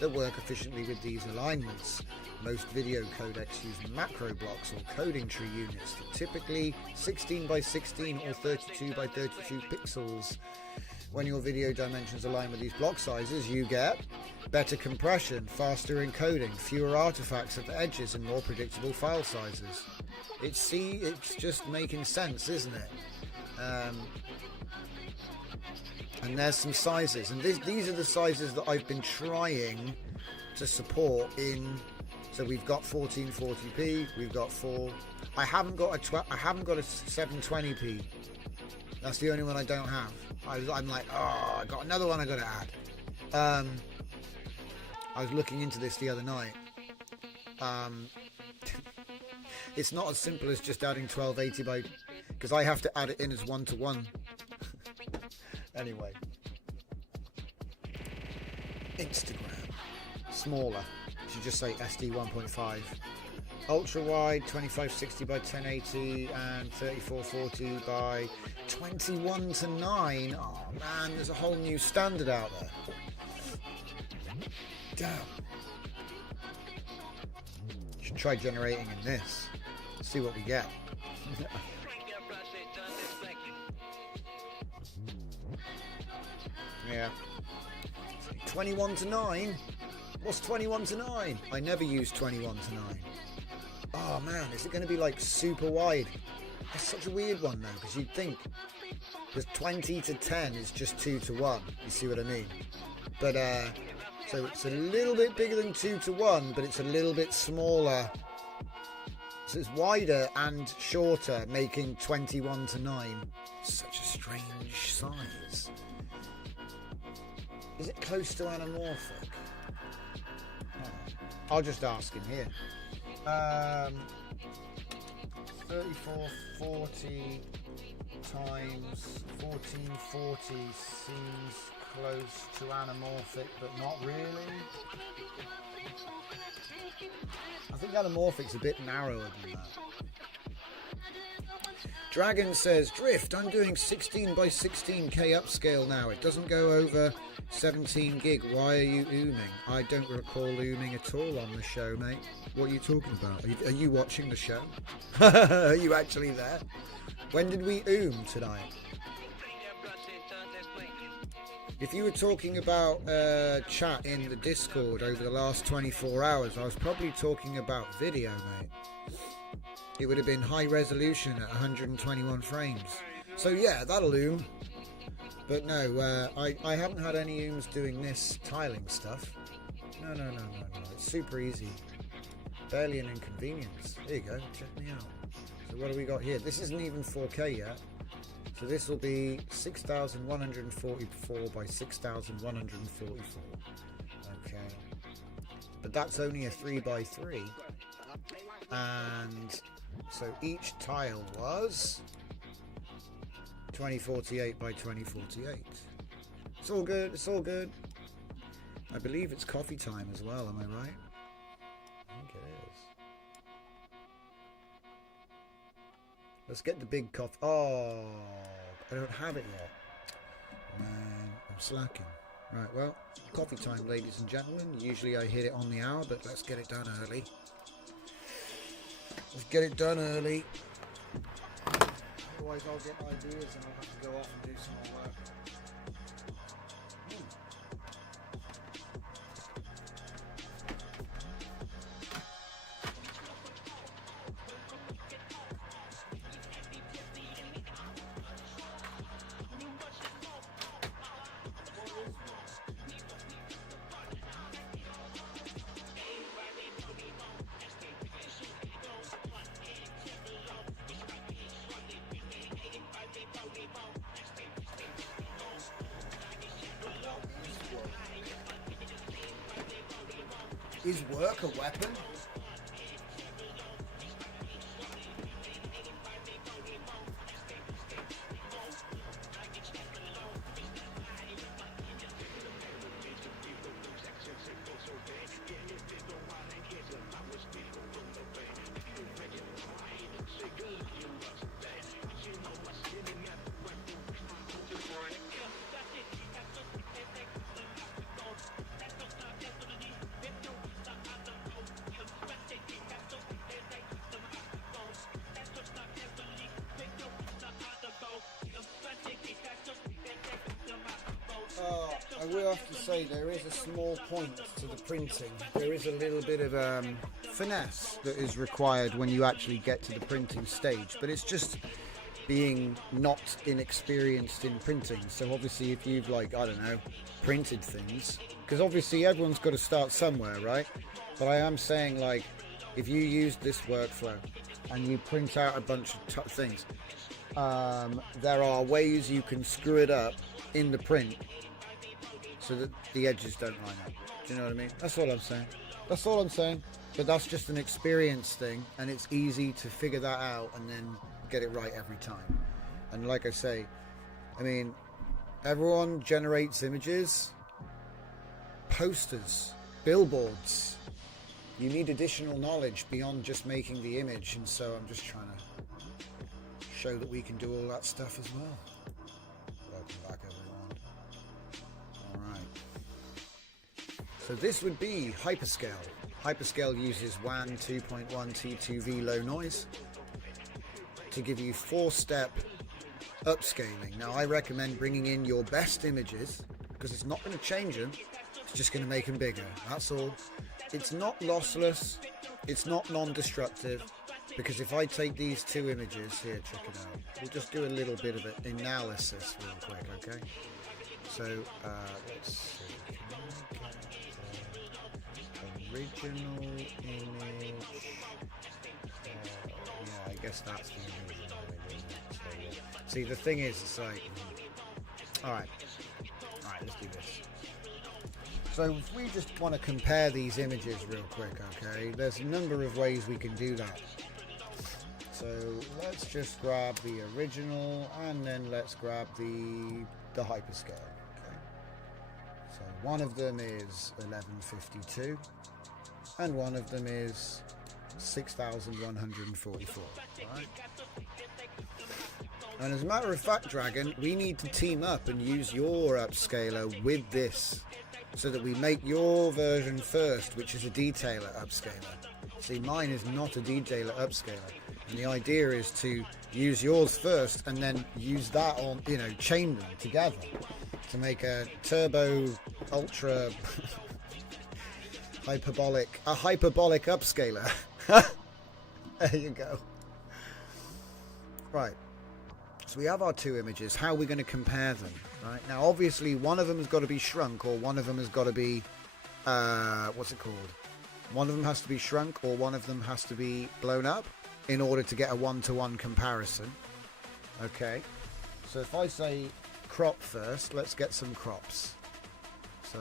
that work efficiently with these alignments. Most video codecs use macro blocks or coding tree units that typically 16 by 16 or 32 by 32 pixels. When your video dimensions align with these block sizes, you get better compression, faster encoding, fewer artifacts at the edges, and more predictable file sizes. It's just making sense, isn't it? And there's some sizes, and these are the sizes that I've been trying to support in. So we've got 1440p, we've got 4. I haven't got a 720p. That's the only one I don't have. I'm like, oh, I got another one I got to add. I was looking into this the other night. It's not as simple as just adding 1280 by, because I have to add it in as 1-to-1. Anyway, Instagram, smaller. You should just say SD 1.5. Ultra wide 2560 by 1080 and 3440 by 21:9. Oh man, there's a whole new standard out there. Damn. You should try generating in this. See what we get. Yeah. 21 to 9? What's 21 to 9? I never use 21 to 9. Oh man, is it going to be like super wide? That's such a weird one though, because you'd think, because 20 to 10 is just 2 to 1. You see what I mean? But so it's a little bit bigger than 2 to 1, but it's a little bit smaller. So it's wider and shorter, making 21 to 9 such a strange size. Is it close to anamorphic? Oh, I'll just ask him here. 3440 times 1440 seems close to anamorphic, but not really. I think anamorphic's a bit narrower than that. Dragon says, Drift, I'm doing 16 by 16k upscale now. It doesn't go over 17 gig. Why are you ooming? I don't recall ooming at all on the show, mate. What are you talking about? Are you watching the show? Are you actually there? When did we oom tonight? If you were talking about chat in the Discord over the last 24 hours, I was probably talking about video, mate. It would have been high resolution at 121 frames. So yeah, that'll oom. But no, I haven't had any ooms doing this tiling stuff. No. It's super easy. Barely an inconvenience. There you go, check me out. So what do we got here? This isn't even 4K yet. So this will be 6,144 by 6,144. Okay. But that's only a 3x3. And so each tile was 2048 by 2048. It's all good, it's all good. I believe it's coffee time as well, am I right? I think it is. Let's get the big coffee. Oh, I don't have it yet. Man, I'm slacking. Right, well, coffee time, ladies and gentlemen. Usually I hit it on the hour, but let's get it done early. Let's get it done early. Otherwise I'll get ideas and I'll have to go off and do some more work. Is work a weapon? I will have to say there is a small point to the printing. There is a little bit of finesse that is required when you actually get to the printing stage, but it's just being not inexperienced in printing. So obviously if you've, like, I don't know, printed things, because obviously everyone's got to start somewhere, right? But I am saying, like, if you use this workflow and you print out a bunch of things, there are ways you can screw it up in the print so that the edges don't line up. Do you know what I mean? That's all I'm saying. That's all I'm saying. But that's just an experience thing, and it's easy to figure that out and then get it right every time. And like I say, I mean, everyone generates images, posters, billboards. You need additional knowledge beyond just making the image, and so I'm just trying to show that we can do all that stuff as well. Welcome back, everyone. So this would be Hyperscale. Hyperscale uses WAN 2.1 i2v low noise to give you 4-step upscaling. Now I recommend bringing in your best images because it's not going to change them. It's just going to make them bigger. That's all. It's not lossless. It's not non-destructive. Because if I take these two images here, check it out. We'll just do a little bit of an analysis real quick, okay? So let's see. Original image. Yeah, I guess that's the original image. So, yeah. See, the thing is, it's like, alright, let's do this. So if we just want to compare these images real quick, okay, there's a number of ways we can do that. So let's just grab the original and then let's grab the hyperscale. Okay. So one of them is 1152 and one of them is 6144. Right? And as a matter of fact, Dragon, we need to team up and use your upscaler with this so that we make your version first, which is a detailer upscaler. See, mine is not a detailer upscaler. And the idea is to use yours first and then use that on, you know, chain them together to make a turbo ultra hyperbolic upscaler. There you go. Right. So we have our two images. How are we going to compare them? Right. Now, obviously, one of them has got to be shrunk, or one of them has got to be, what's it called? One of them has to be shrunk, or one of them has to be blown up, in order to get a one-to-one comparison. Okay, so if I say crop first, let's get some crops. So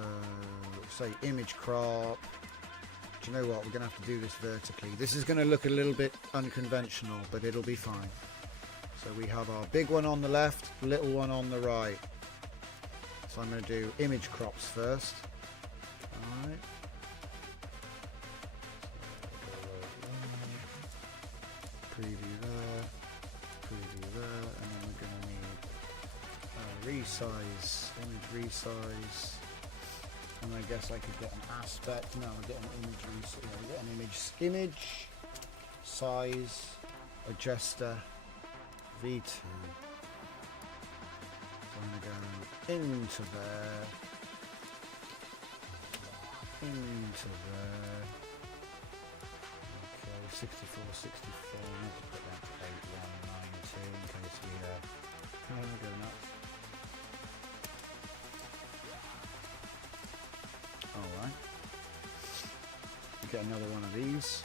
say image crop. Do you know what, we're gonna have to do this vertically. This is gonna look a little bit unconventional, but it'll be fine. So we have our big one on the left, little one on the right. So I'm gonna do image crops first. All right. Preview there, and then we're going to need resize, image resize, and I guess I could get an aspect. No, we're getting image resize. Yeah, we get an image size adjuster V2. So I'm going to go into there, into there. 64, 64, I need to put that to 8192 in case we going up. Alright. Get another one of these.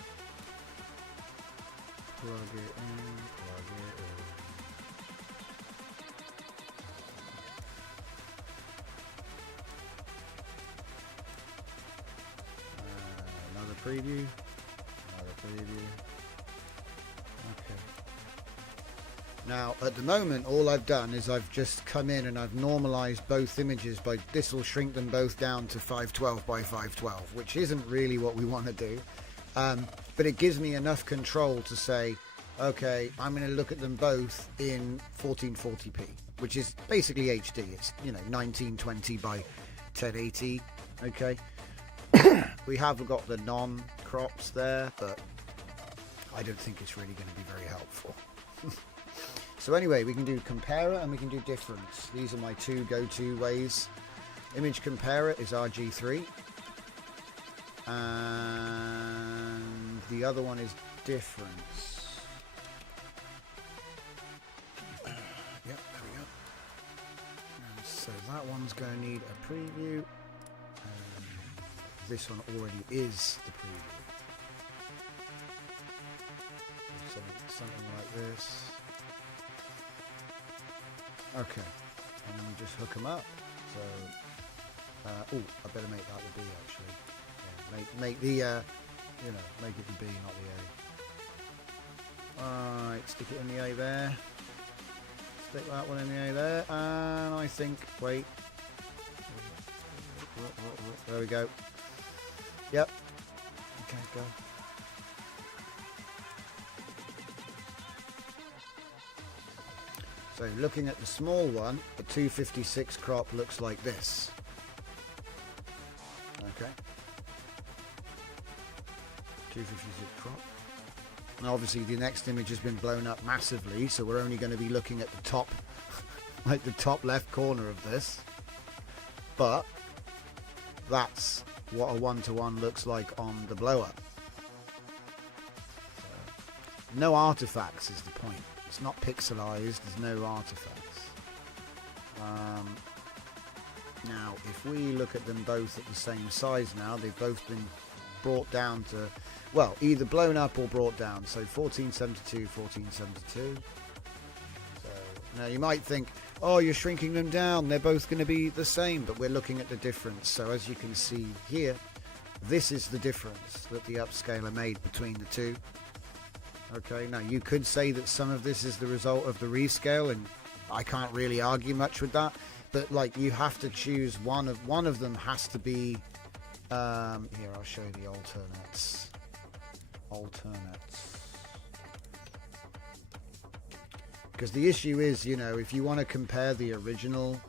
Plug it in, plug it in. Another preview. Okay. Now at the moment all I've done is I've just come in and I've normalized both images by this will shrink them both down to 512 by 512, which isn't really what we want to do, but it gives me enough control to say, okay, I'm going to look at them both in 1440p, which is basically HD. It's, you know, 1920 by 1080. Okay. We have got the non-crops there, but I don't think it's really going to be very helpful. So anyway, we can do comparer and we can do difference. These are my two go-to ways. Image comparer is RG3, and the other one is difference. Yep, there we go. And so that one's going to need a preview. This one already is the preview. Something like this. Okay, and then we just hook them up. So, oh, I better make that the B actually. Yeah, make the, you know, make it the B, not the A. Alright, stick it in the A there. Stick that one in the A there, and I think, wait. There we go. Yep. Okay, go. So looking at the small one, the 256 crop looks like this. Okay. 256 crop. Now obviously the next image has been blown up massively, so we're only going to be looking at the top, like the top left corner of this. but that's what a one-to-one looks like on the blow-up. No artifacts is the point. It's not pixelized, there's no artifacts. Now, if we look at them both at the same size now, they've both been brought down to, well, either blown up or brought down. So 1472, 1472. So now you might think, oh, you're shrinking them down, they're both going to be the same, but we're looking at the difference. So as you can see here, this is the difference that the upscaler made between the two. Okay, now you could say that some of this is the result of the rescale, and I can't really argue much with that. But like, you have to choose one of them has to be. Here, I'll show you the alternates. Because the issue is, you know, if you want to compare the original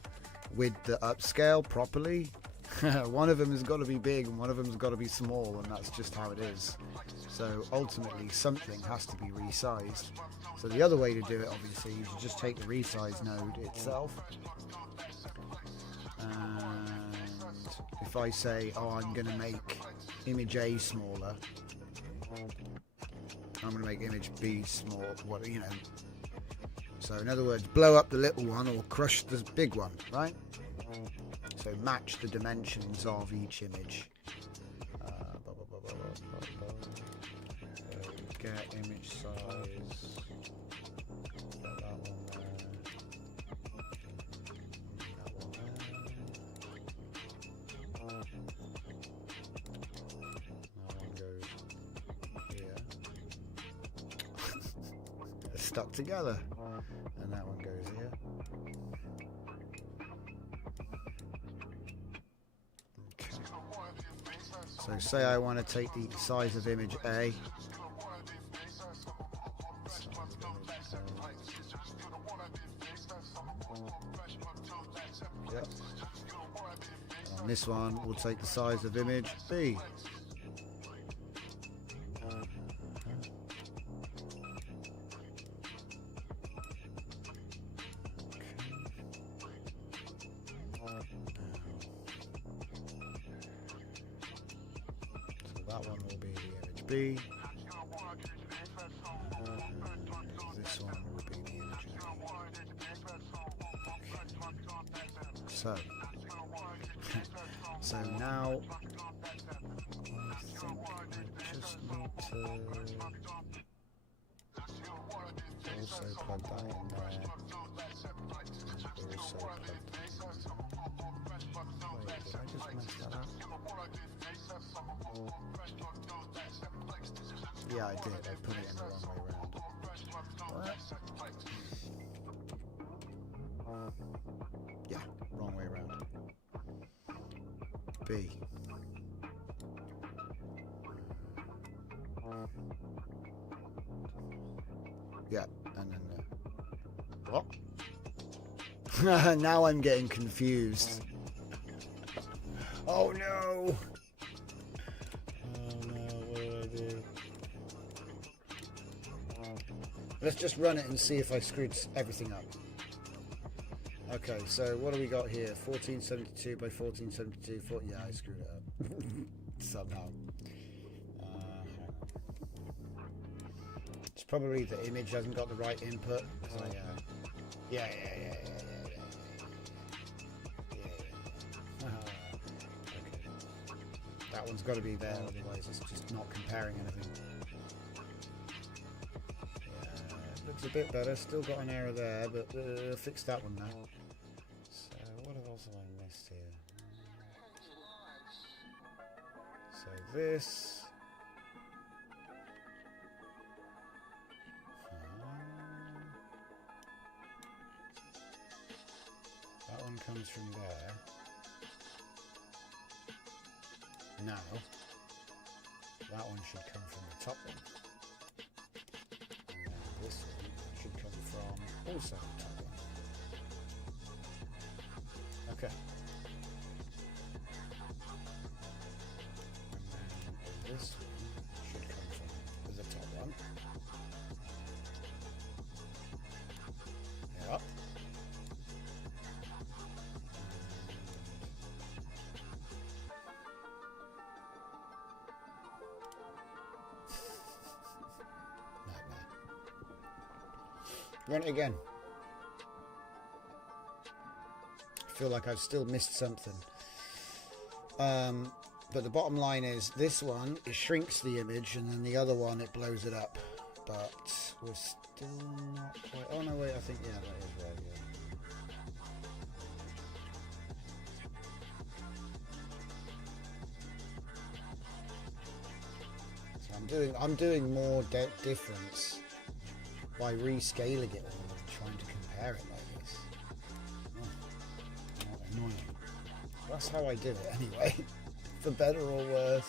with the upscale properly, one of them has got to be big and one of them has got to be small, and that's just how it is. So ultimately, something has to be resized. So the other way to do it, obviously, is you just take the resize node itself. And if I say, oh, I'm going to make image A smaller, I'm going to make image B small, what, you know. So in other words, blow up the little one or crush the big one, right? So match the dimensions of each image. So get image size. Put that one there. That one there. That one goes here. They're stuck together. And that one goes here. So say I want to take the size of image A. Yep. On this one, we'll take the size of image B. That one will be the image B. This one will be the image A. So now I think I just need to also plug that in there. And also plug that in there. Wait, did I just mess that up? Yeah, I did. I put it in the wrong way around. What? Yeah, wrong way around. B. Yeah, and then what? Now I'm getting confused. Oh no! Let's just run it and see if I screwed everything up. Okay, so what do we got here? 1472 by 1472. Yeah, I screwed it up. Somehow. It's probably the image hasn't got the right input. So, yeah. Okay. That one's got to be there, otherwise it's just not comparing anything. Looks a bit better, still got an error there, but fix that one now. So what else have I missed here? So this. That one comes from there. Now, that one should come from the top one. This one should come from also that one. Okay. And then this one should come from the top one. Yep. Run it again. I feel like I've still missed something. But the bottom line is, this one, it shrinks the image, and then the other one, it blows it up. But we're still not quite... Oh, no, wait, I think, yeah, that is right, yeah. So I'm doing more difference by rescaling it all and trying to compare it like this. Oh, annoying. That's how I did it anyway. For better or worse.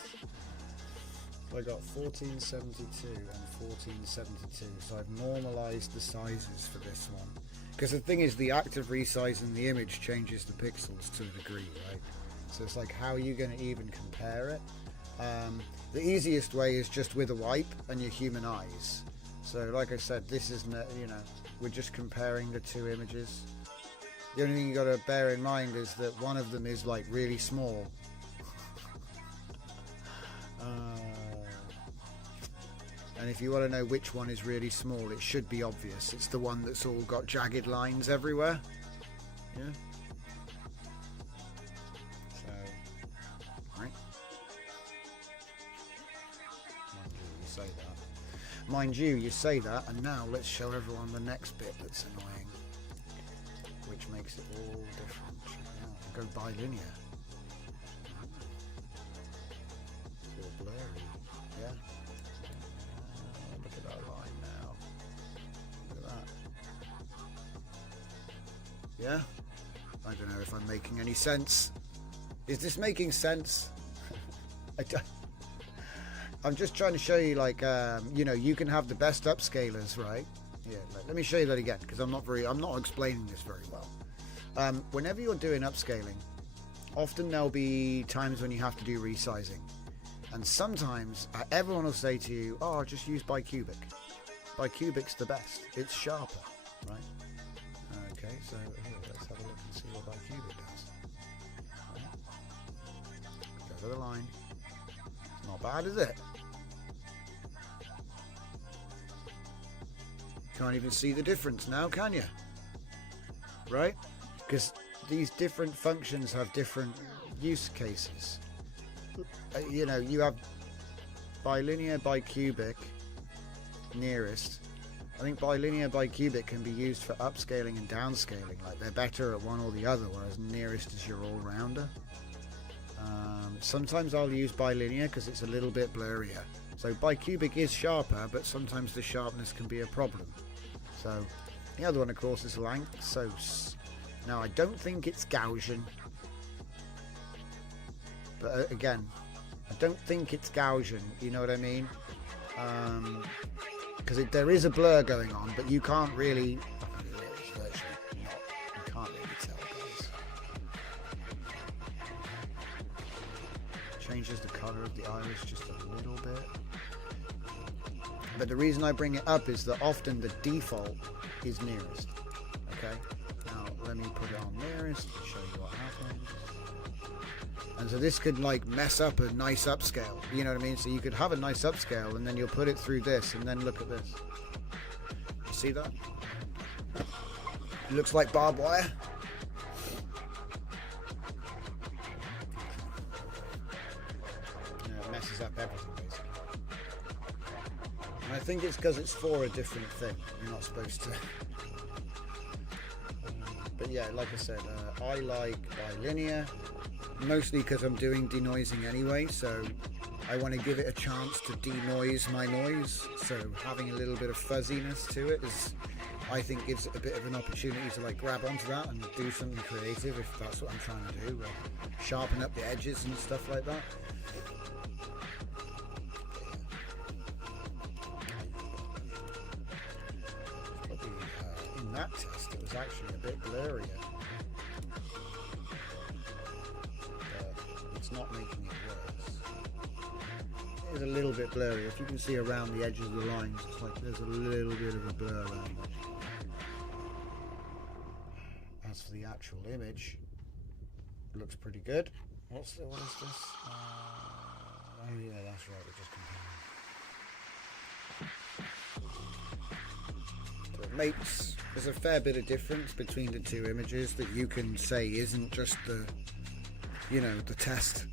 So I got 1472 and 1472. So I've normalized the sizes for this one. Because the thing is, the act of resizing the image changes the pixels to a degree, right? So it's like, how are you going to even compare it? The easiest way is just with a wipe and your human eyes. So like I said, this is, you know, we're just comparing the two images. The only thing you got to bear in mind is that one of them is like really small. And if you want to know which one is really small, it should be obvious. It's the one that's all got jagged lines everywhere. Yeah. So, right. Mind you, you say that, and now let's show everyone the next bit that's annoying, which makes it all different. Yeah, go bilinear. It's all blurry. Yeah. Look at that line now. Look at that. Yeah. I don't know if I'm making any sense. Is this making sense? I'm just trying to show you, like, you know, you can have the best upscalers, right? Yeah, let me show you that again, because I'm not explaining this very well. Whenever you're doing upscaling, often there'll be times when you have to do resizing. And sometimes everyone will say to you, oh, just use bicubic. Bicubic's the best. It's sharper, right? Okay, so here, let's have a look and see what bicubic does. Right. Go to the line. It's not bad, is it? Can't even see the difference now, can you? Right? Because these different functions have different use cases. You know, you have bilinear, bicubic, nearest. I think bilinear, bicubic can be used for upscaling and downscaling. Like, they're better at one or the other, whereas nearest is your all-rounder. Sometimes I'll use bilinear because it's a little bit blurrier. So bicubic is sharper, but sometimes the sharpness can be a problem. So the other one, of course, is Lanczos. Now, I don't think it's Gaussian. But again, I don't think it's Gaussian, you know what I mean? Because there is a blur going on, but you can't really... It's virtually not. You can't really tell, guys. Changes the colour of the iris just a little bit. But the reason I bring it up is that often the default is nearest. Okay? Now, let me put it on nearest to show you what happens. And so this could, like, mess up a nice upscale. You know what I mean? So you could have a nice upscale, and then you'll put it through this, and then look at this. You see that? It looks like barbed wire. Yeah, it messes up everything, basically. And I think it's because it's for a different thing. You're not supposed to... But yeah, like I said, I like bilinear. Mostly because I'm doing denoising anyway, so I want to give it a chance to denoise my noise. So having a little bit of fuzziness to it is, I think, gives it a bit of an opportunity to, like, grab onto that and do something creative, if that's what I'm trying to do. Sharpen up the edges and stuff like that. Probably, in that test, it was actually a bit blurrier. Not making it worse. It is a little bit blurry. If you can see around the edges of the lines, it's like there's a little bit of a blur around it. As for the actual image, it looks pretty good. What is this? Oh yeah, that's right. We're just comparing. there's a fair bit of difference between the two images that you can say isn't just the, you know, the test,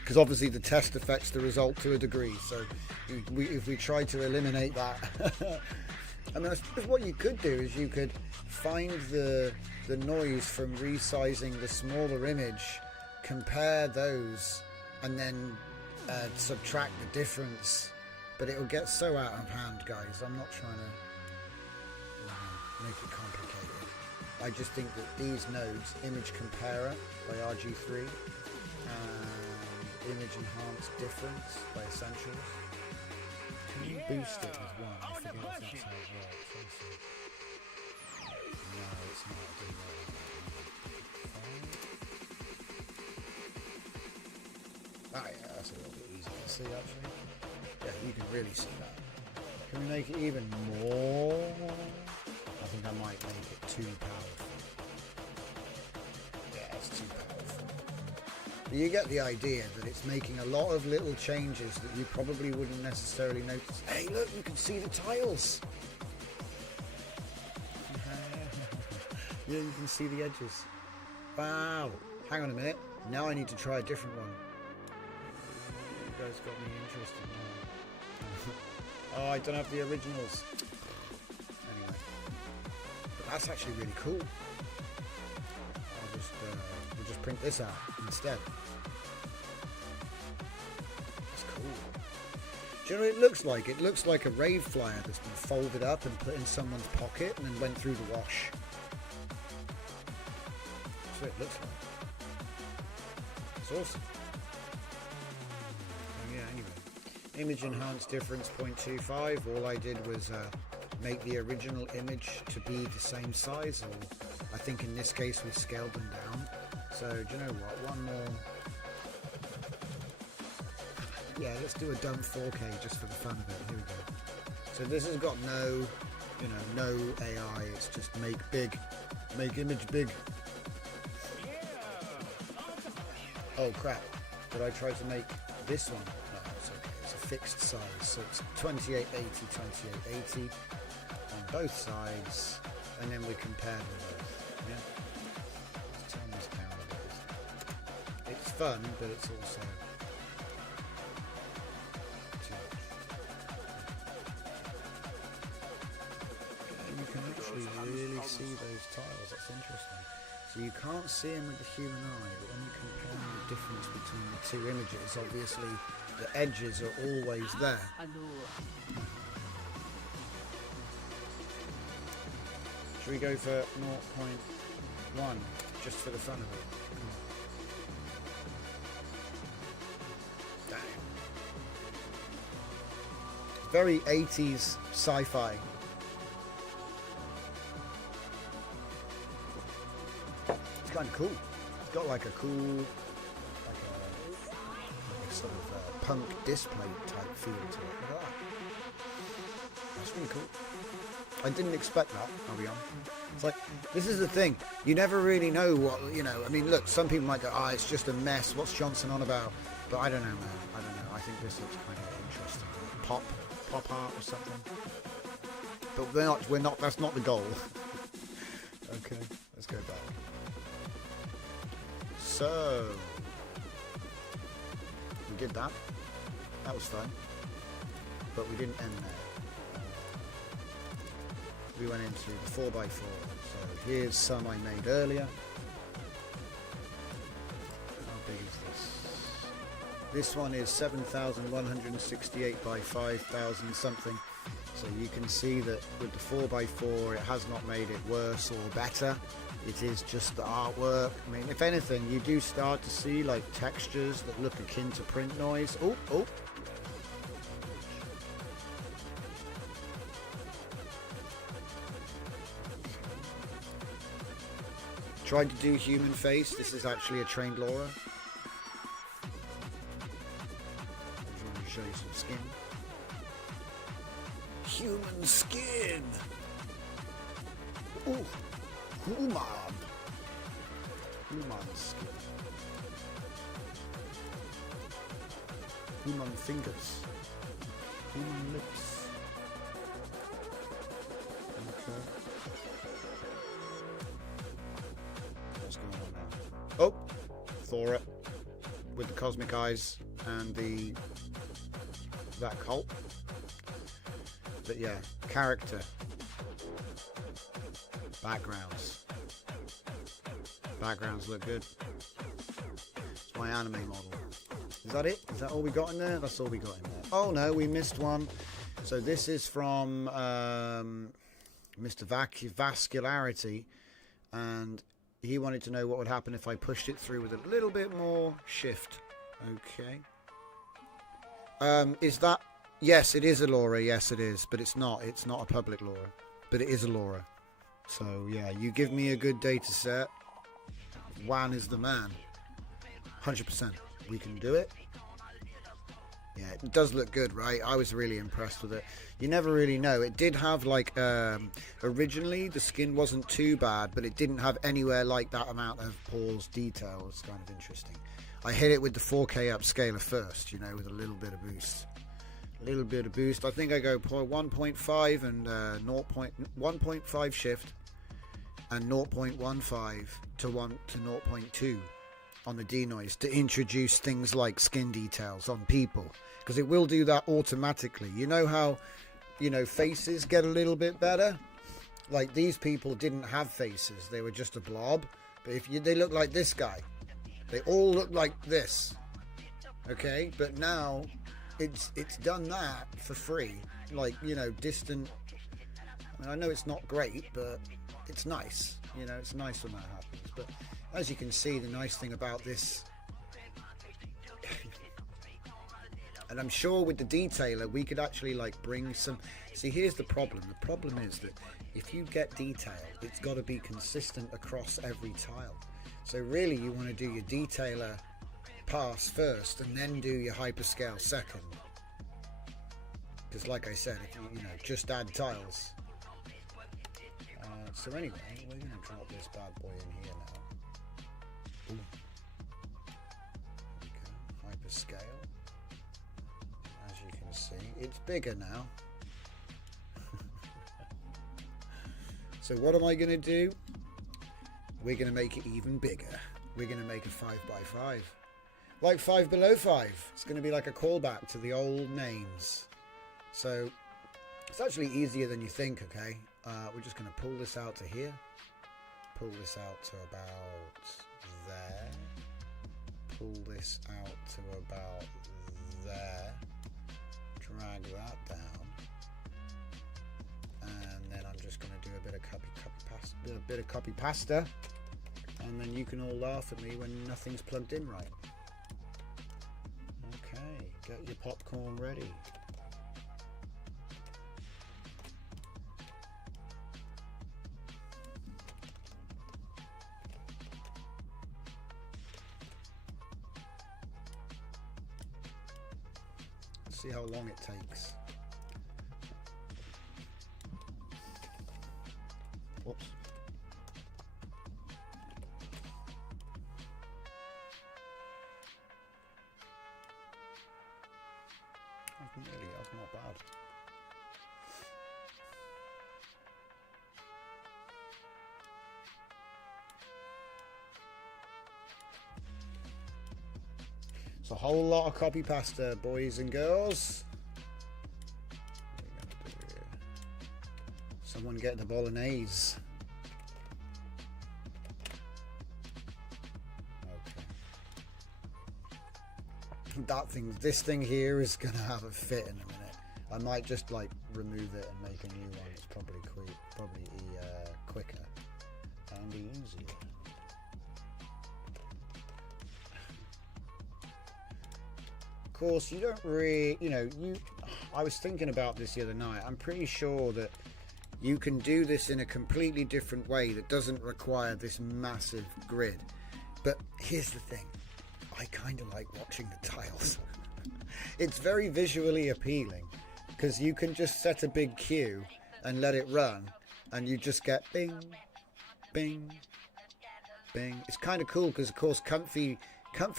because obviously the test affects the result to a degree. So if we try to eliminate that, I mean, I suppose what you could do is you could find the noise from resizing the smaller image, compare those, and then subtract the difference. But it'll get so out of hand, guys. I'm not trying to make it complicated. I just think that these nodes, image comparer by RG3 and image enhanced difference by essentials. Can you boost it with one? I forget if that's how it works. Let's see. No, it's not. It didn't work. Ah, yeah, that's a little bit easier to see actually. Yeah, you can really see that. Can we make it even more? I think I might make it too powerful. Yeah, it's too powerful. But you get the idea that it's making a lot of little changes that you probably wouldn't necessarily notice. Hey, look, you can see the tiles. Yeah, you can see the edges. Wow. Hang on a minute. Now I need to try a different one. You guys got me interested now. Oh, I don't have the originals. Anyway, but that's actually really cool. We'll just print this out instead. That's cool. Do you know what it looks like? It looks like a rave flyer that's been folded up and put in someone's pocket and then went through the wash. That's what it looks like. It's awesome. Oh, yeah, anyway. Image enhanced difference 0.25. All I did was make the original image to be the same size, or I think in this case we scaled them down. So do you know what? One more. Yeah, let's do a dumb 4K just for the fun of it. Here we go. So this has got no, you know, no AI. It's just make big, make image big. Oh crap! Did I try to make this one? Fixed size, so it's 2880, 2880 on both sides, and then we compare them both. Yeah, let's turn this down a bit. It's fun, but it's also too much. And you can actually really see those tiles. That's interesting. So you can't see them with the human eye, but when you compare the difference between the two images, obviously the edges are always there. Should we go for 0.1 just for the fun of it? Damn. Very 80s sci-fi. It's kind of cool. It's got like a cool, sort of punk display type feel to it. Look at that. That's really cool. I didn't expect that, I'll be honest. It's like, this is the thing. You never really know what, you know, I mean, look, some people might go, it's just a mess. What's Johnson on about? But I don't know, man. I don't know. I think this looks kind of interesting. Pop art or something. But we're not, that's not the goal. Okay, let's go back. So, we did that. That was fun. But we didn't end there. We went into the 4x4. So here's some I made earlier. How big is this? This one is 7,168 by 5,000 something. So you can see that with the 4x4 it has not made it worse or better. It is just the artwork. I mean, if anything, you do start to see like textures that look akin to print noise. Oh. Tried to do human face. This is actually a trained LoRa. I'm trying to show you some skin. Human skin. Ooh. Human skin. Human fingers. Human lips. Okay. Thora with the cosmic eyes and that cult. But yeah, character, backgrounds look good. It's my anime model. Is that it? Is that all we got in there? That's all we got in there. Oh no, we missed one. So this is from Mr. Vascularity, and he wanted to know what would happen if I pushed it through with a little bit more shift. Okay. Is that... Yes, it is a LoRa. Yes, it is. But it's not. It's not a public LoRa. But it is a LoRa. So, yeah, you give me a good data set. WAN is the man. 100%. We can do it. Yeah, it does look good, right? I was really impressed with it. You never really know. It did have, like, originally the skin wasn't too bad, but it didn't have anywhere like that amount of pores detail. It's kind of interesting. I hit it with the 4K upscaler first, you know, with a little bit of boost. A little bit of boost. I think I go 1.5 and 1.5 shift and 0.15 to 0.2 on the denoise to introduce things like skin details on people, because it will do that automatically. You know how, you know, faces get a little bit better? Like, these people didn't have faces, they were just a blob. But if they look like this guy, they all look like this, okay? But now it's done that for free, like, you know, distant. I mean, I know it's not great, but it's nice, you know. It's nice when that happens. But as you can see, the nice thing about this, and I'm sure with the detailer we could actually like bring some. See, here's the problem. The problem is that if you get detail, it's got to be consistent across every tile. So really you want to do your detailer pass first and then do your hyperscale second. Because like I said, if you know, just add tiles. So anyway, we're going to drop this bad boy in here now. Ooh. There we go. Hyperscale. As you can see, it's bigger now. So what am I going to do? We're going to make it even bigger. We're going to make a 5x5. Like 5 below 5. It's going to be like a callback to the old names. So it's actually easier than you think, okay? We're just going to pull this out to here. Pull this out to about there. Pull this out to about there. Drag that down. And then I'm just going to do a bit of copy pasta, and then you can all laugh at me when nothing's plugged in right. Okay, get your popcorn ready. Let's see how long it takes. Whoops. That's not bad. It's a whole lot of copy pasta, boys and girls. What are we gonna do here? Someone get the bolognese. This thing here is gonna have a fit in a minute. I might just like remove it and make a new one. It's probably quicker and easier. Of course, you don't really, you know, I was thinking about this the other night. I'm pretty sure that you can do this in a completely different way that doesn't require this massive grid. But here's the thing. I kind of like watching the tiles. It's very visually appealing because you can just set a big queue and let it run and you just get bing, bing, bing. It's kind of cool because, of course, Comfy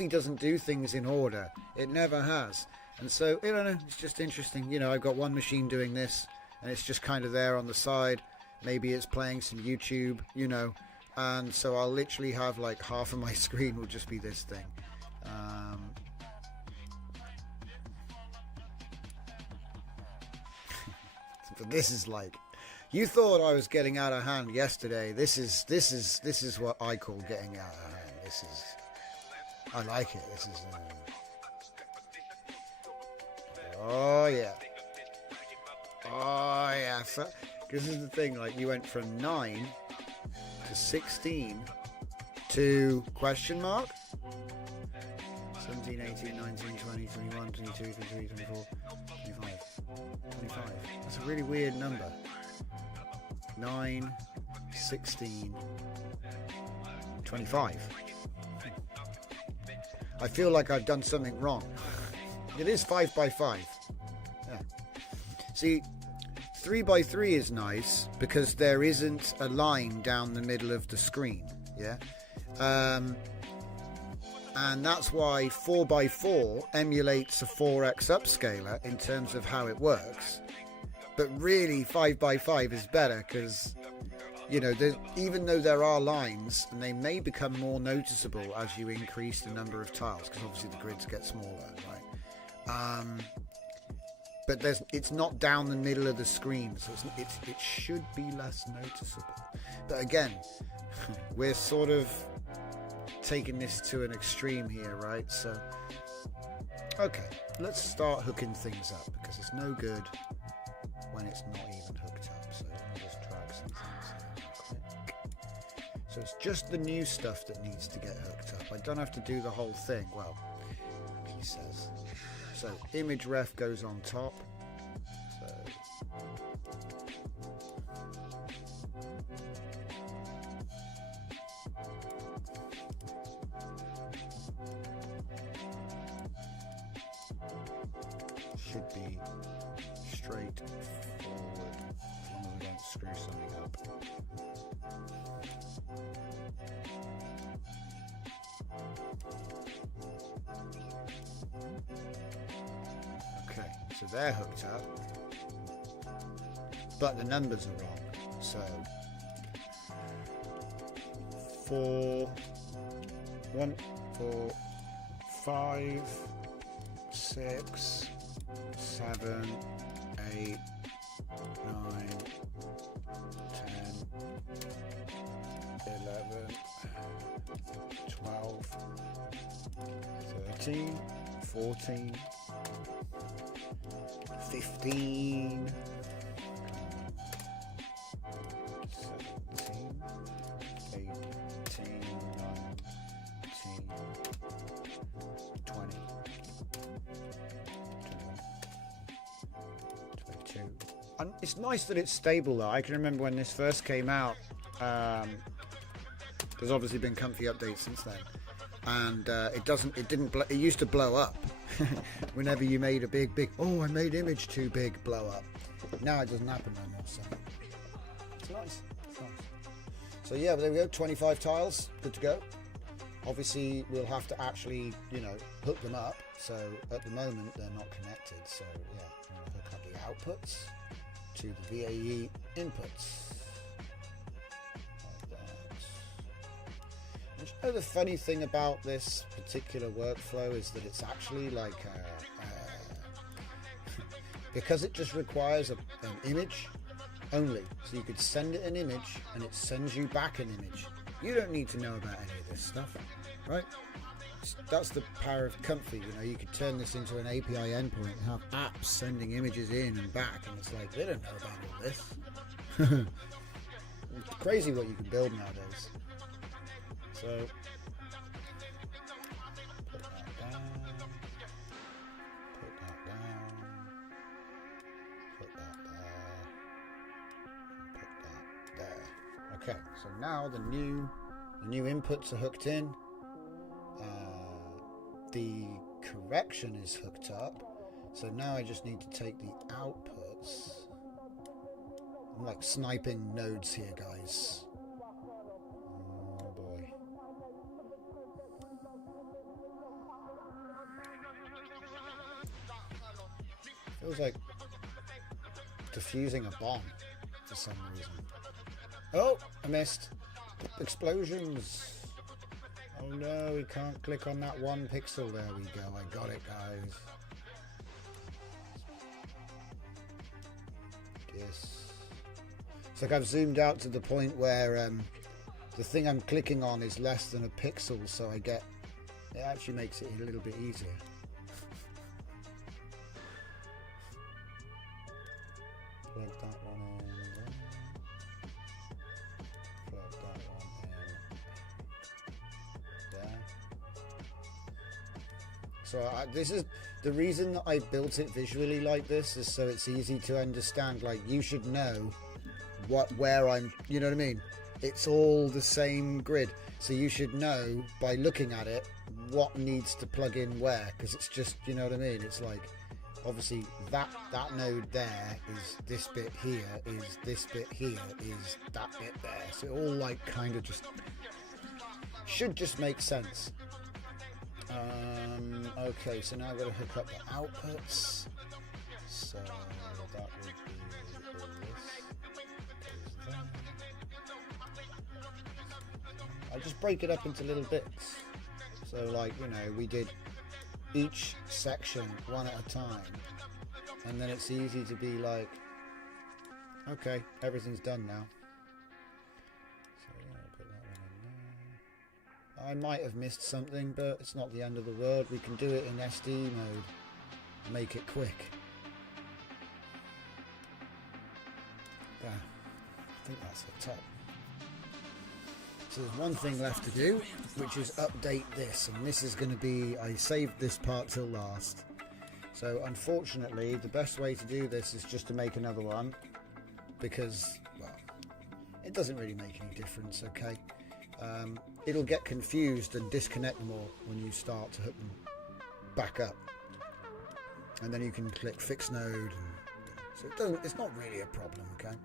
doesn't do things in order. It never has. And so, I don't know, it's just interesting. You know, I've got one machine doing this and it's just kind of there on the side. Maybe it's playing some YouTube, you know, and so I'll literally have like half of my screen will just be this thing. But this is like, you thought I was getting out of hand yesterday. This is what I call getting out of hand. This is, I like it. This is oh yeah, oh yeah. So, this is the thing, like you went from 9 to 16 to question mark 17, 18, 19, 20, 21, 22, 23, 24, 25, 25. That's a really weird number. 9, 16, 25. I feel like I've done something wrong. It is 5 by 5. Yeah. See, 3 by 3 is nice because there isn't a line down the middle of the screen. Yeah. And that's why 4 by 4 emulates a 4x upscaler in terms of how it works. But really 5 by 5 is better because, you know, even though there are lines, and they may become more noticeable as you increase the number of tiles, because obviously the grids get smaller, right? But it's not down the middle of the screen, so it should be less noticeable. But again, we're sort of taking this to an extreme here, right? So, okay, let's start hooking things up, because it's no good when it's not even hooked up. So let me just drag some things in quick. So it's just the new stuff that needs to get hooked up. I don't have to do the whole thing. Well, he says. So image ref goes on top. So should be straight forward as long as we don't screw something up. Okay, so they're hooked up, but the numbers are wrong. So 4, 1, 4, 5, 6, 7, 8, 9, 10, 11, 12, 13, 14, 15, 17, 18, 19, 20, 22. And it's nice that it's stable though. I can remember when this first came out, there's obviously been comfy updates since then, and it used to blow up whenever you made a big oh, I made image too big, blow up. Now it doesn't happen no more, so it's nice. It's nice. So yeah, there we go, 25 tiles, good to go. Obviously we'll have to actually, you know, hook them up. So at the moment they're not connected, so yeah, I'm going to hook up the outputs to the VAE inputs. Like that. And you know, the funny thing about this particular workflow is that it's actually like because it just requires an image only. So you could send it an image and it sends you back an image. You don't need to know about any of this stuff, right? That's the power of comfy. You know, you could turn this into an API endpoint and have apps sending images in and back, and it's like, they don't know about all this. It's crazy what you can build nowadays. So put that down, put that down, put that there, and put that there. Okay, so now the new inputs are hooked in. The correction is hooked up, so now I just need to take the outputs. I'm like sniping nodes here, guys. Oh boy. Feels like defusing a bomb for some reason. Oh, I missed. explosions. Oh no, we can't click on that one pixel. There we go. I got it, guys. Yes. It's like I've zoomed out to the point where the thing I'm clicking on is less than a pixel, so I get. It actually makes it a little bit easier. Plug that one in. Plug that one in. There. So this is the reason that I built it visually like this, is so it's easy to understand. Like, you should know where I'm. You know what I mean? It's all the same grid, so you should know by looking at it what needs to plug in where, because it's just, you know what I mean? It's like, obviously that node there is this bit here, is this bit here, is that bit there. So it all like kind of just should just make sense. Okay, so now I've got to hook up the outputs. So that would be all this. I just break it up into little bits. So, like, you know, we did each section one at a time, and then it's easy to be like, okay, everything's done now. So yeah, I'll put that one in there. I might have missed something, but it's not the end of the world. We can do it in SD mode. Make it quick. Yeah, I think that's the top. So there's one thing left to do, which is update this, and this is going to be, I saved this part till last. So unfortunately, the best way to do this is just to make another one, because, well, it doesn't really make any difference, okay? It'll get confused and disconnect them all when you start to hook them back up. And then you can click fix node, and so it's not really a problem, okay?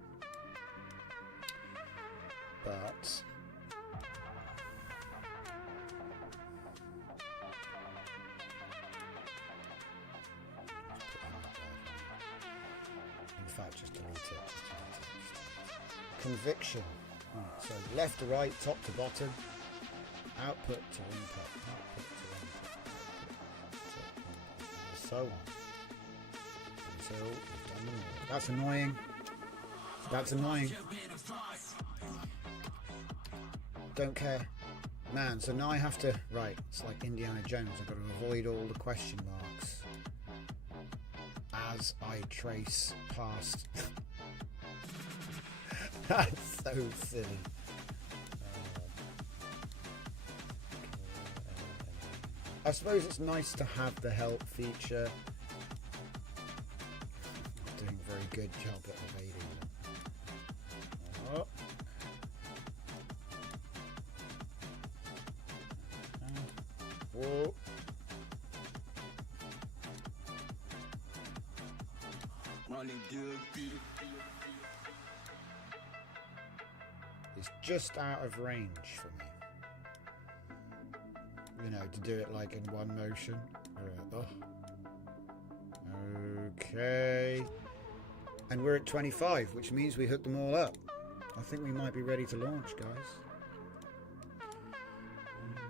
But just delete it. Conviction. So left to right, top to bottom, output to input, output to input, so on. Until we've done them all. That's annoying. That's annoying. Don't care. Man, so now I have to, right, it's like Indiana Jones, I've got to avoid all the question marks as I trace past. That's so silly. I suppose it's nice to have the help feature. Not doing a very good job at evading them. Oh. Whoa. It's just out of range for me. You know, to do it like in one motion. Okay. And we're at 25, which means we hooked them all up. I think we might be ready to launch, guys. Okay.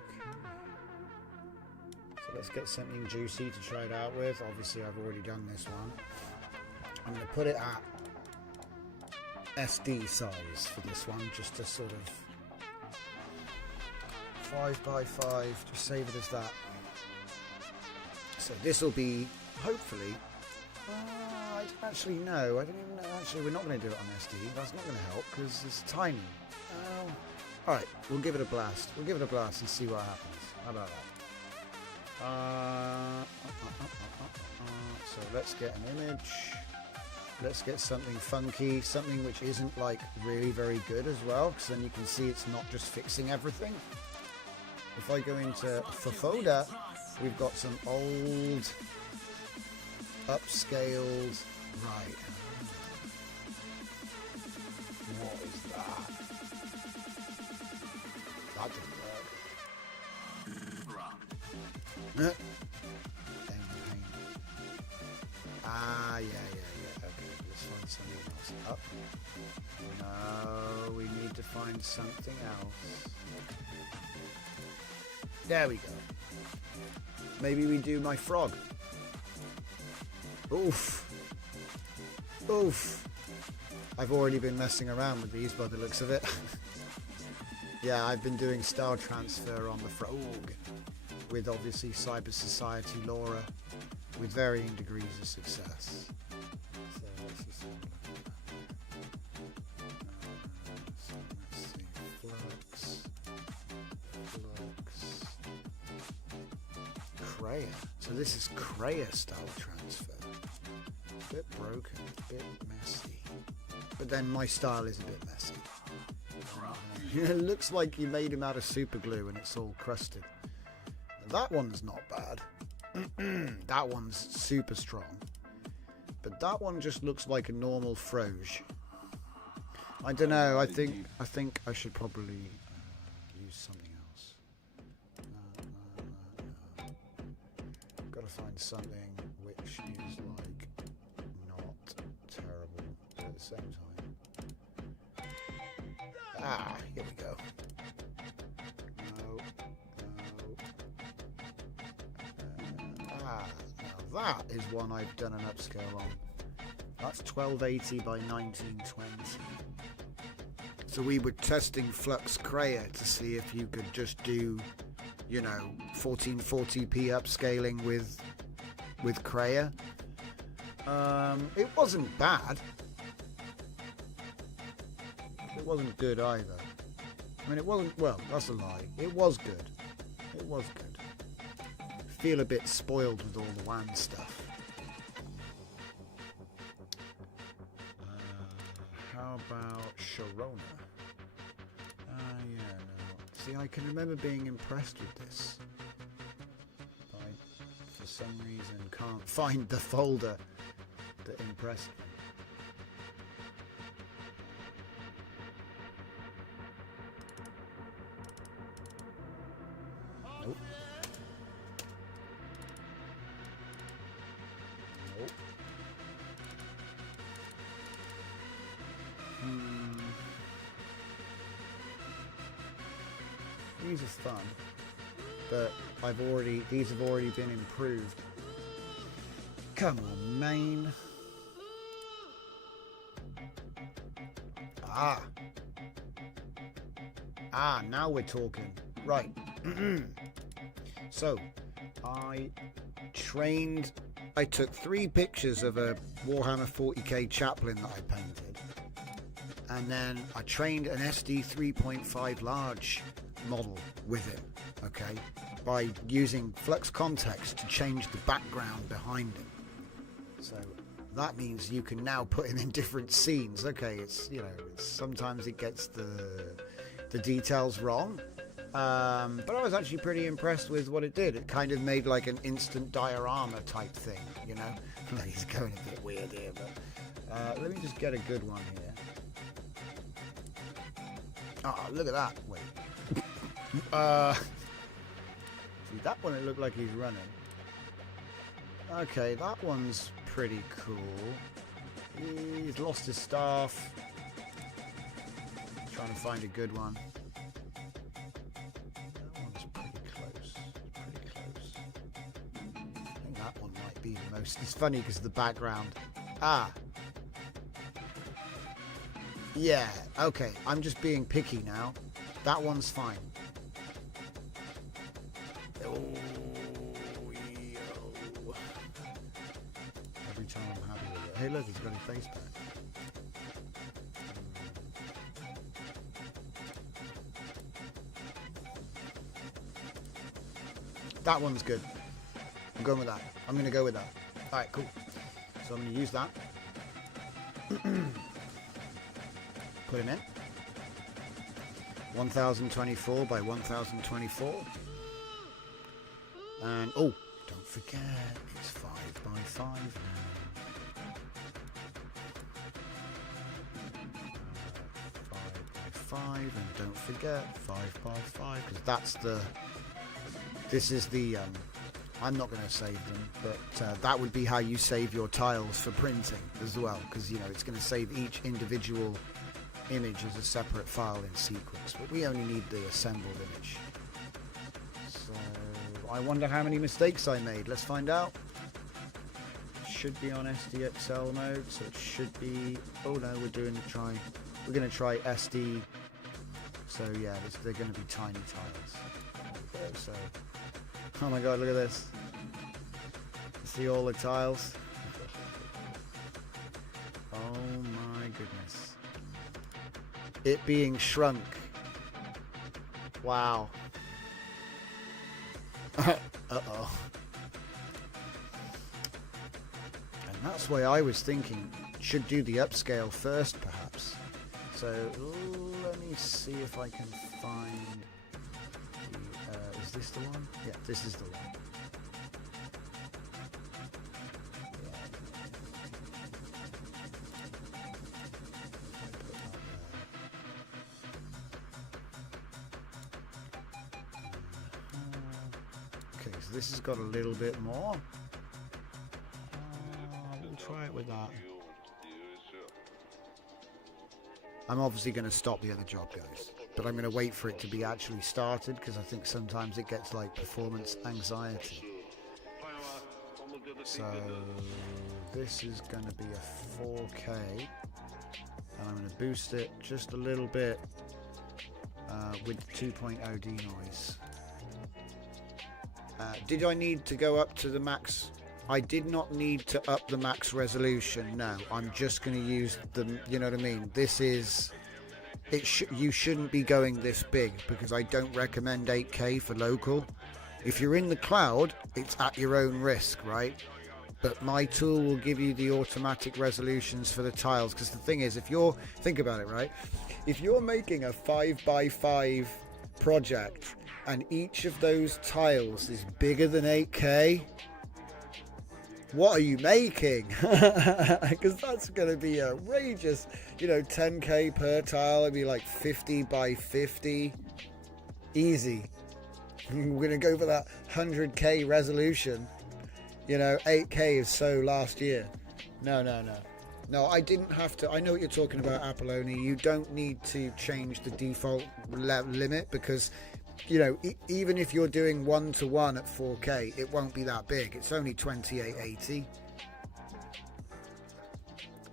So let's get something juicy to try it out with. Obviously, I've already done this one. I'm going to put it at SD size for this one, just to sort of 5x5, just save it as that. So this will be, hopefully, I don't actually know, I don't even know, actually we're not going to do it on SD, that's not going to help because it's tiny. Alright, we'll give it a blast, and see what happens. How about that? So let's get an image. Let's get something funky, something which isn't like really very good as well, because then you can see it's not just fixing everything. If I go into folder, we've got some old, upscaled, right. What is that? That didn't work. Ah, yeah. Okay, let's find something else. Up. No, we need to find find something else. There we go. Maybe we do my frog. Oof. Oof. I've already been messing around with these by the looks of it. Yeah, I've been doing style transfer on the frog with obviously Cyber Society Laura with varying degrees of success. So let's just let's see. Flux. Craya. So this is Craya style transfer. A bit broken, a bit messy. But then my style is a bit messy. It looks like you made him out of super glue and it's all crusted. That one's not bad. That one's super strong. But that one just looks like a normal froge. I don't know. I think I should probably use something else. Got to find something which is like not terrible at the same time. Ah, here we go. Now that is one I've done an upscale on. That's 1280 by 1920. So we were testing Flux Craya to see if you could just do, you know, 1440p upscaling with Craya. It wasn't bad. It wasn't good either. I mean, it wasn't, well, that's a lie. It was good. It was good. Feel a bit spoiled with all the WAN stuff. How about Sharona? Yeah, no. See, I can remember being impressed with this. I, for some reason, can't find the folder that impressed me. Nope. Nope. These are fun, but these have already been improved. Come on, main. Now we're talking. Right. So, I took 3 pictures of a Warhammer 40k chaplain that I painted, and then I trained an SD 3.5 large model with him, okay, by using flux context to change the background behind him. So that means you can now put him in different scenes. Okay, it's, you know, sometimes it gets the details wrong, but I was actually pretty impressed with what it did. It kind of made like an instant diorama type thing, you know. He's going a bit weird here, but let me just get a good one here. Oh, look at that. Wait. See, that one, it looked like he's running. Okay, that one's pretty cool. He's lost his staff. Trying to find a good one. That one's pretty close. Pretty close. I think that one might be the most. It's funny because of the background. Yeah, okay. I'm just being picky now. That one's fine. Oh, yo. Every time I'm happy with it. Hey, look, he's got his face back. That one's good. I'm going with that. I'm going to go with that. Alright, cool. So I'm going to use that. Put him in. 1024 by 1024. And, oh, don't forget, it's 5 by 5 now. 5 by 5, and don't forget 5 by 5, because this is the, I'm not going to save them, but that would be how you save your tiles for printing as well, because, you know, it's going to save each individual image as a separate file in sequence, but we only need the assembled image. So I wonder how many mistakes I made. Let's find out. It should be on SDXL mode, so it should be. Oh no, we're going to try SD. So yeah, they're going to be tiny tiles. So, oh my god, look at this. See all the tiles. Oh my goodness. It being shrunk. Wow. Uh-oh. And that's why I was thinking should do the upscale first perhaps. So let me see if I can find the, is this the one? Yeah, this is the one. Okay, so this has got a little bit more. We'll try it with that. I'm obviously going to stop the other job, guys, but I'm going to wait for it to be actually started because I think sometimes it gets like performance anxiety. So this is going to be a 4K, and I'm going to boost it just a little bit with 2.0 denoise. Did I need to go up to the max? I did not need to up the max resolution. No, I'm just going to use the, you know what I mean? This is, you shouldn't be going this big because I don't recommend 8K for local. If you're in the cloud, it's at your own risk, right? But my tool will give you the automatic resolutions for the tiles. Because the thing is, if you're, think about it, right? If you're making a 5x5 project and each of those tiles is bigger than 8K, what are you making? Because that's going to be outrageous. You know, 10K per tile, it'd be like 50 by 50. Easy. We're going to go for that 100K resolution. You know, 8K is so last year. No. No, I didn't have to. I know what you're talking about, Apolloni. You don't need to change the default limit because, you know, even if you're doing 1:1 at 4K, it won't be that big. It's only 2880.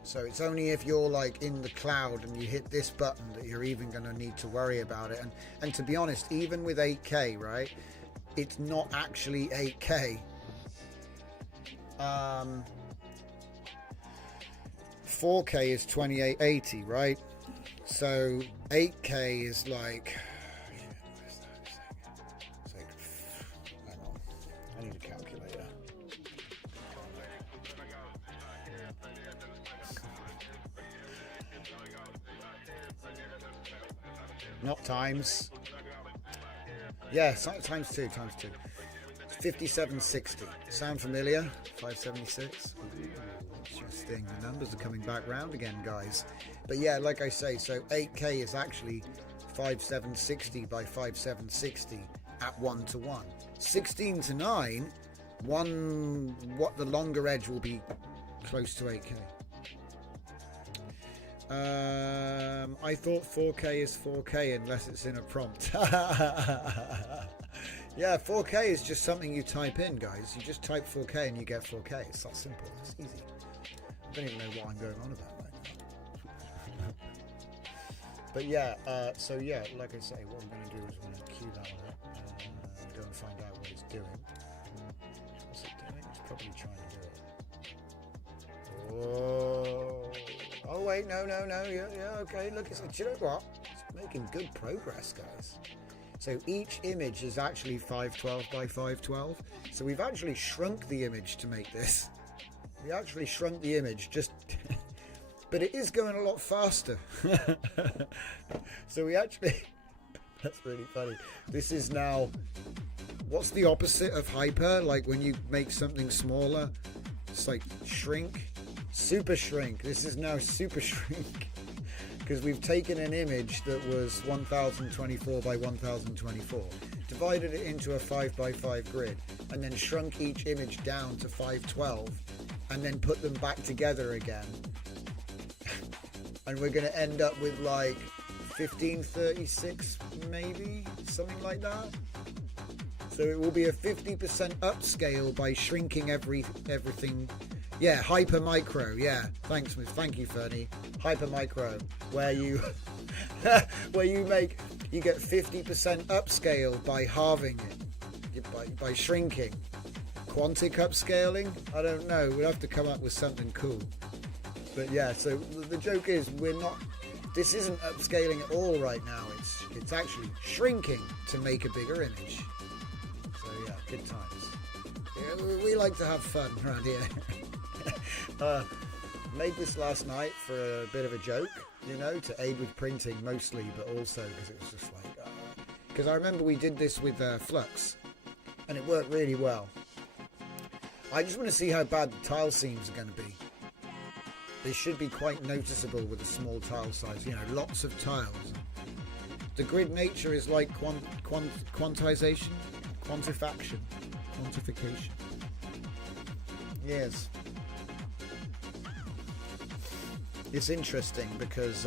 So it's only if you're like in the cloud and you hit this button that you're even going to need to worry about it. And to be honest, even with 8K, right, it's not actually 8K. 4K is 2880, right? So 8K is like, hang on, I need a calculator. Not times. Yeah, times two. 5760. Sound familiar? 576. Interesting. The numbers are coming back round again, guys. But yeah, like I say, so 8K is actually 5760 by 5760 at 1:1. 16:9, what the longer edge will be close to 8K. I thought 4K is 4K unless it's in a prompt. Yeah, 4K is just something you type in, guys. You just type 4K and you get 4K. It's that simple. It's easy. I don't even know what I'm going on about right now. But yeah, so yeah, like I say, what we're going to do is we're going to queue that one up and go and find out what it's doing. What's it doing? It's probably trying to do it. Oh wait, no. Yeah, okay. Look, do you know what? It's making good progress, guys. So each image is actually 512 by 512. So we've actually shrunk the image to make this. We actually shrunk the image just, but it is going a lot faster. So we actually, that's really funny. This is now, what's the opposite of hyper? Like when you make something smaller, it's like shrink, super shrink. This is now super shrink. Because we've taken an image that was 1024 by 1024, divided it into a 5x5 grid, and then shrunk each image down to 512, and then put them back together again. and we're going to end up with like 1536 maybe, something like that. So it will be a 50% upscale by shrinking everything. Yeah, hyper micro. Yeah, thank you, Fernie. Hyper micro, where you you get 50% upscale by halving it, by shrinking. Quantic upscaling? I don't know. We'll have to come up with something cool. But yeah, so the joke is this isn't upscaling at all right now. It's actually shrinking to make a bigger image. So yeah, good times. Yeah, we like to have fun around here. Made this last night for a bit of a joke, you know, to aid with printing mostly, but also because it was just like, because I remember we did this with Flux, and it worked really well. I just want to see how bad the tile seams are going to be. They should be quite noticeable with a small tile size, you know, lots of tiles. The grid nature is like quantization, quantification. Yes. It's interesting because,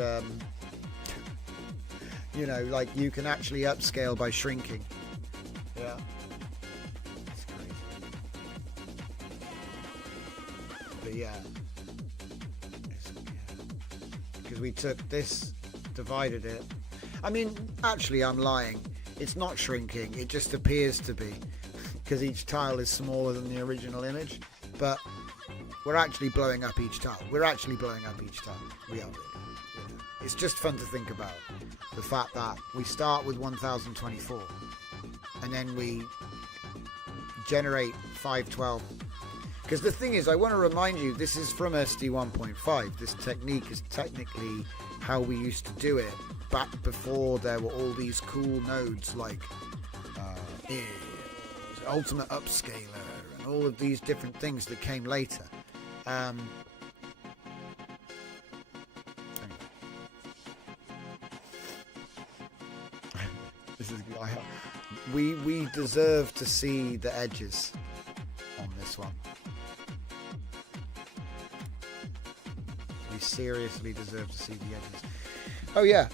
you know, like you can actually upscale by shrinking. Yeah. It's crazy. But yeah. Because we took this, divided it. I mean, actually I'm lying. It's not shrinking. It just appears to be. Because each tile is smaller than the original image. But we're actually blowing up each tile. We are really. Yeah. It's just fun to think about. The fact that we start with 1024 and then we generate 512. Because the thing is, I want to remind you, this is from SD 1.5. This technique is technically how we used to do it back before there were all these cool nodes like Ultimate Upscaler and all of these different things that came later. This is we deserve to see the edges on this one. We seriously deserve to see the edges. Oh yeah,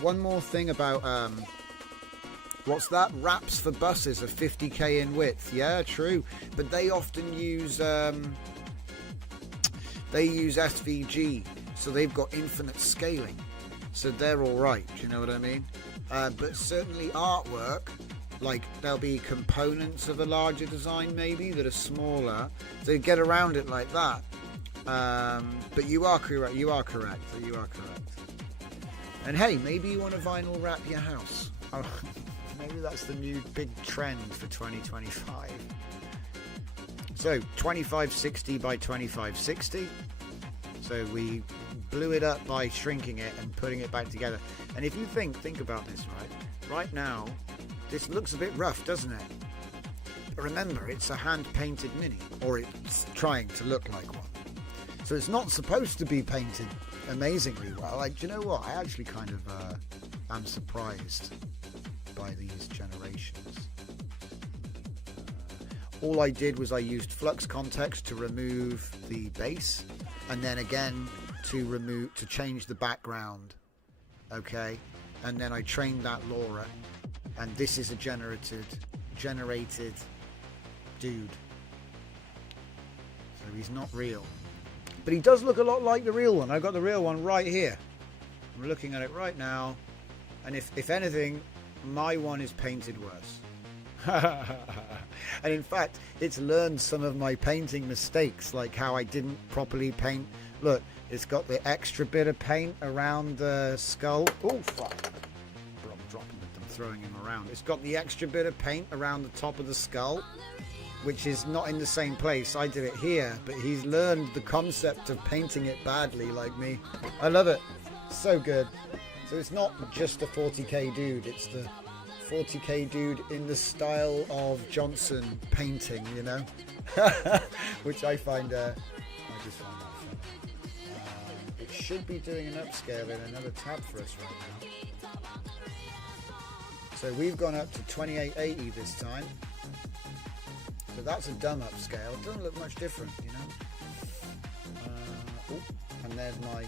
one more thing about what's that? Wraps for buses are 50k in width. Yeah, true, but they often use SVG, so they've got infinite scaling, so they're all right. Do you know what I mean? But certainly artwork, like there'll be components of a larger design maybe that are smaller, so you get around it like that. But you are correct. You are correct. And hey, maybe you want to vinyl wrap your house. Maybe that's the new big trend for 2025. So 2560 by 2560. So we blew it up by shrinking it and putting it back together. And if you think about this, right now, this looks a bit rough, doesn't it? But remember, it's a hand-painted mini, or it's trying to look like one. So it's not supposed to be painted amazingly well. Like, do you know what? I actually kind of am surprised by these generations. All I did was I used flux context to remove the base, and then again to change the background. Okay, and then I trained that LoRa, and this is a generated dude. So he's not real, but he does look a lot like the real one. I've got the real one right here. I'm looking at it right now, and if anything, my one is painted worse. And in fact, it's learned some of my painting mistakes, like how I didn't properly paint. Look, it's got the extra bit of paint around the skull. Oh fuck, I'm dropping it, I'm throwing him around. It's got the extra bit of paint around the top of the skull, which is not in the same place. I did it here, but he's learned the concept of painting it badly like me. I love it, so good. So it's not just a 40k dude, it's the 40k dude in the style of Johnson painting, you know. Which I find I just find that fun. It should be doing an upscale in another tab for us right now. So we've gone up to 2880 this time. So that's a dumb upscale. It doesn't look much different, you know. And there's my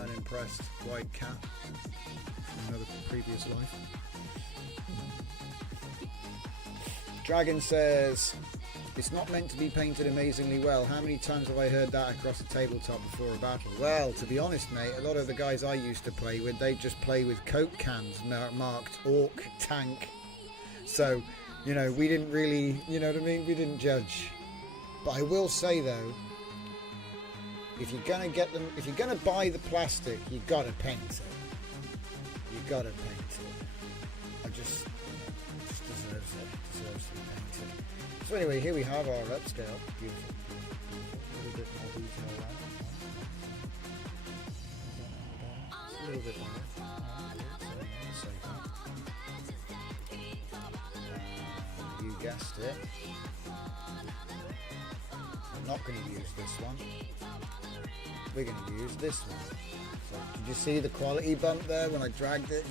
unimpressed white cat from another previous life. Dragon says, it's not meant to be painted amazingly well. How many times have I heard that across a tabletop before a battle? Well, to be honest, mate, a lot of the guys I used to play with, they just play with Coke cans marked Orc Tank. So, you know, we didn't really, you know what I mean? We didn't judge. But I will say, though, if you're going to get them, if you're going to buy the plastic, you've got to paint it. You've got to paint it. It just deserves it. Deserves to be painted. So anyway, here we have our upscale. Beautiful. A little bit more detail there. A little bit more. You guessed it. I'm not going to use this one. We're going to use this one. So, did you see the quality bump there when I dragged it?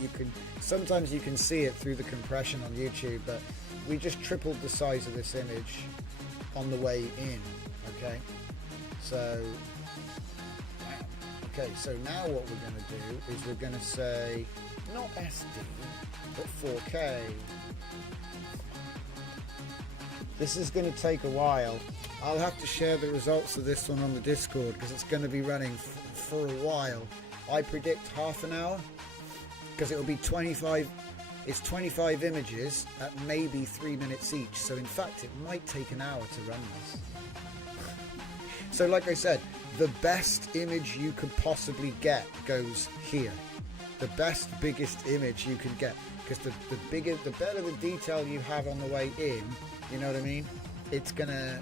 Sometimes you can see it through the compression on YouTube, but we just tripled the size of this image on the way in. Okay, so now what we're going to do is we're going to say not SD but 4K. This is going to take a while. I'll have to share the results of this one on the Discord because it's going to be running for a while. I predict half an hour because it'll be 25. It's 25 images at maybe 3 minutes each. So in fact, it might take an hour to run this. So like I said, the best image you could possibly get goes here. The best, biggest image you can get, because the better the detail you have on the way in, you know what I mean? It's gonna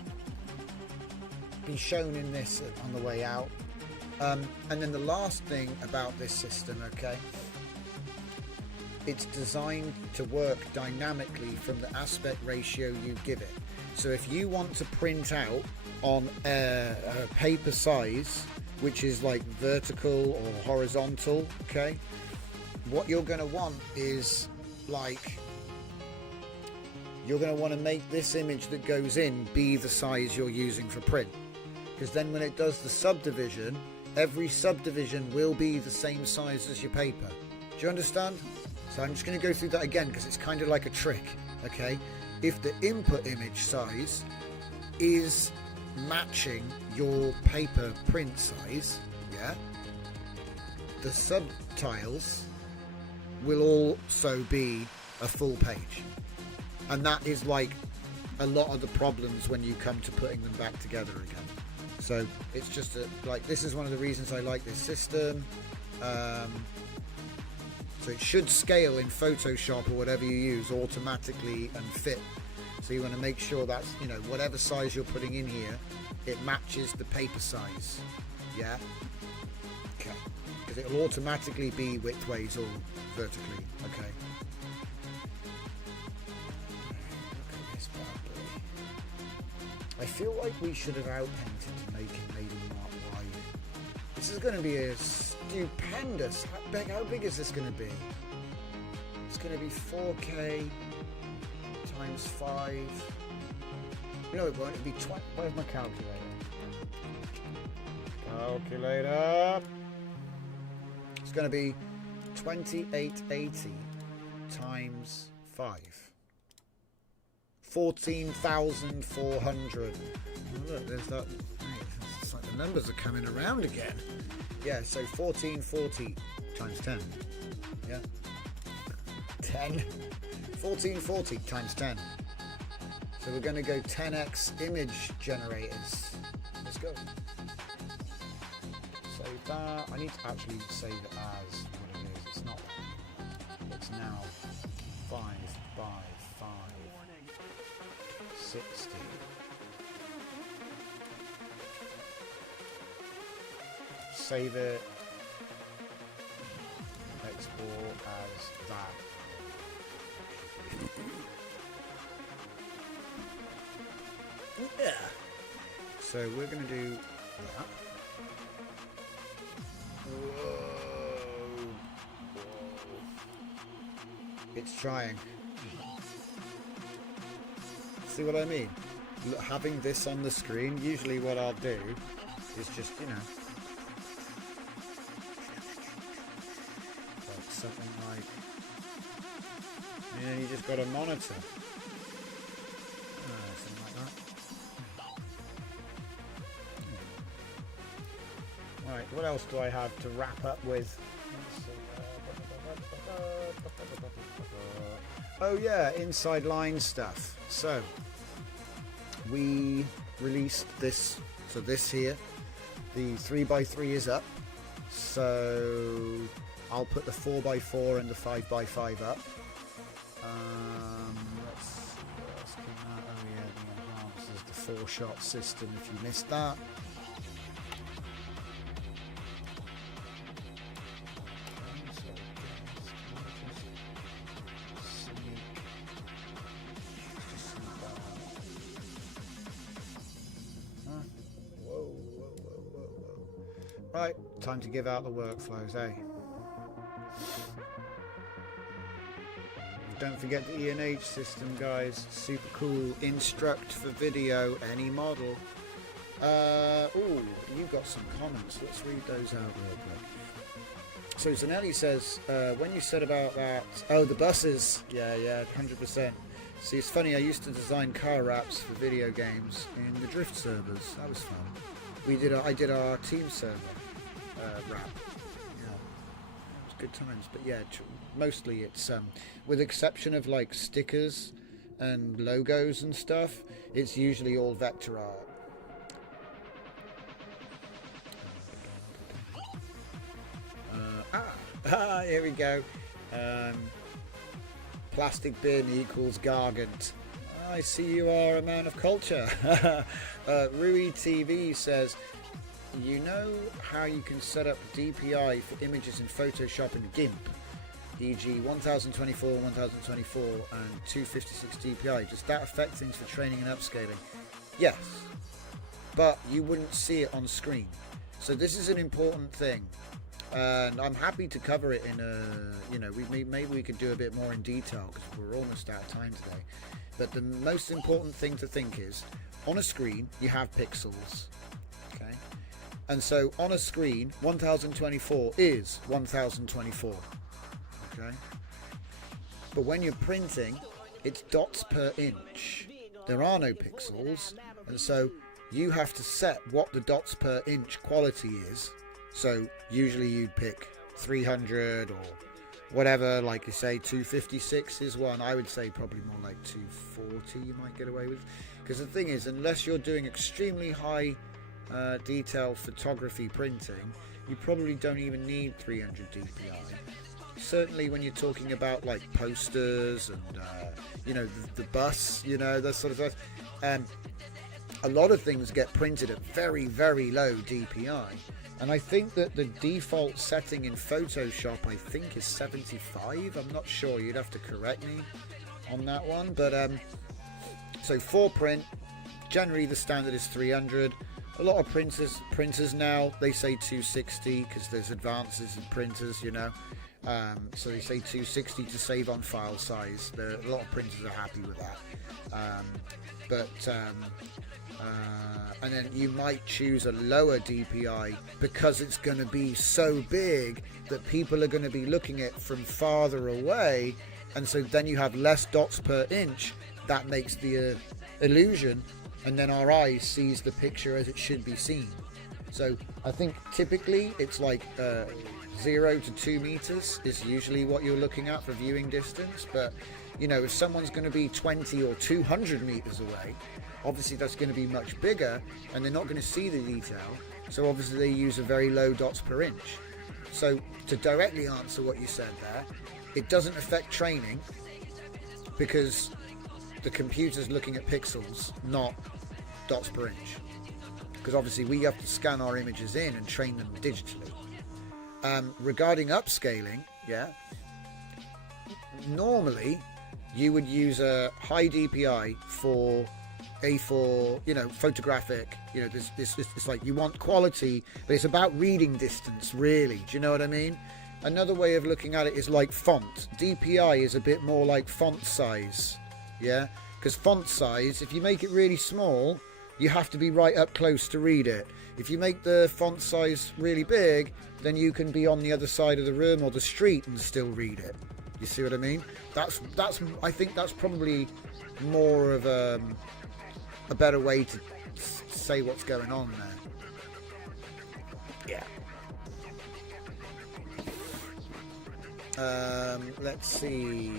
be shown in this on the way out. And then the last thing about this system, okay, it's designed to work dynamically from the aspect ratio you give it. So if you want to print out on a paper size, which is like vertical or horizontal, okay, what you're going to want is like, you're going to want to make this image that goes in be the size you're using for print, because then when it does the subdivision, every subdivision will be the same size as your paper. Do you understand? So I'm just going to go through that again because it's kind of like a trick. Okay, if the input image size is matching your paper print size, yeah, the subtiles will also be a full page. And that is like a lot of the problems when you come to putting them back together again. So it's just like, this is one of the reasons I like this system. So it should scale in Photoshop or whatever you use automatically and fit. So you want to make sure that's, you know, whatever size you're putting in here, it matches the paper size. Yeah? Okay. Because it'll automatically be widthways or vertically. Okay. I feel like we should have outpainted to make it maybe not wide. This is going to be a stupendous. How big is this going to be? It's going to be 4K times 5. You know it won't. It'll be 20. Where's my calculator? Calculator. It's going to be 2880 times 5. 14,400. Oh, look, there's that. It's like the numbers are coming around again. Yeah, so 1440 times 10. Yeah. 10. 1440 times 10. So we're going to go 10x image generators. Let's go. Save that. I need to actually save it as what it is. It's not. It's now 5 by 5. 60. Save it. Export as that. Yeah. So we're going to do that. Whoa. It's trying. See what I mean? Look, having this on the screen, usually what I'll do is just, you know, like. And then you just got a monitor. Something like that. Right, what else do I have to wrap up with? Oh yeah, inside line stuff. So we released this. So this here, the 3x3 is up. So I'll put the 4x4 and the 5x5 up. Let's see what else came out. Oh yeah, the enhanced is the 4-shot system. If you missed that. Right, time to give out the workflows, eh? Don't forget the E&H system, guys. Super cool. Instruct for video, any model. Oh, you've got some comments. Let's read those out real quick. So Zanelli says, when you said about that... Oh, the buses. Yeah, 100%. See, it's funny, I used to design car wraps for video games in the Drift servers. That was fun. I did our team server wrap. Yeah, it was good times. But yeah, mostly it's with exception of like stickers and logos and stuff, it's usually all vector art. Here we go. Plastic bin equals Gargant. I see you are a man of culture. Rui TV says, you know how you can set up DPI for images in Photoshop and GIMP, e.g. 1024, 1024 and 256 DPI. Does that affect things for training and upscaling? Yes, but you wouldn't see it on screen. So this is an important thing. And I'm happy to cover it in a, maybe we could do a bit more in detail because we're almost out of time today. But the most important thing to think is, on a screen, you have pixels, okay? And so on a screen, 1024 is 1024, okay? But when you're printing, it's dots per inch. There are no pixels, and so you have to set what the dots per inch quality is. So usually you'd pick 300 or whatever, like you say, 256 is one. I would say probably more like 240 you might get away with. Because the thing is, unless you're doing extremely high detail photography printing, you probably don't even need 300 DPI. Certainly when you're talking about like posters and, the bus, that sort of stuff. A lot of things get printed at very, very low DPI. And I think that the default setting in Photoshop, I think, is 75. I'm not sure. You'd have to correct me on that one. But so for print, generally the standard is 300. A lot of printers now, they say 260 because there's advances in printers, So they say 260 to save on file size. A lot of printers are happy with that. And then you might choose a lower DPI because it's going to be so big that people are going to be looking at it from farther away, and so then you have less dots per inch. That makes the illusion, and then our eye sees the picture as it should be seen. So I think typically it's like 0 to 2 meters is usually what you're looking at for viewing distance, but if someone's going to be 20 or 200 meters away, obviously that's going to be much bigger and they're not going to see the detail, so obviously they use a very low dots per inch. So to directly answer what you said there, it doesn't affect training because the computer's looking at pixels, not dots per inch, because obviously we have to scan our images in and train them digitally. Regarding upscaling, normally you would use a high DPI for A4, photographic, this it's like you want quality, but it's about reading distance, really. Do you know what I mean? Another way of looking at it is like font. DPI is a bit more like font size, because font size, if you make it really small, you have to be right up close to read it. If you make the font size really big, then you can be on the other side of the room or the street and still read it. You see what I mean? That's I think that's probably more of a better way to say what's going on there. Yeah. Let's see.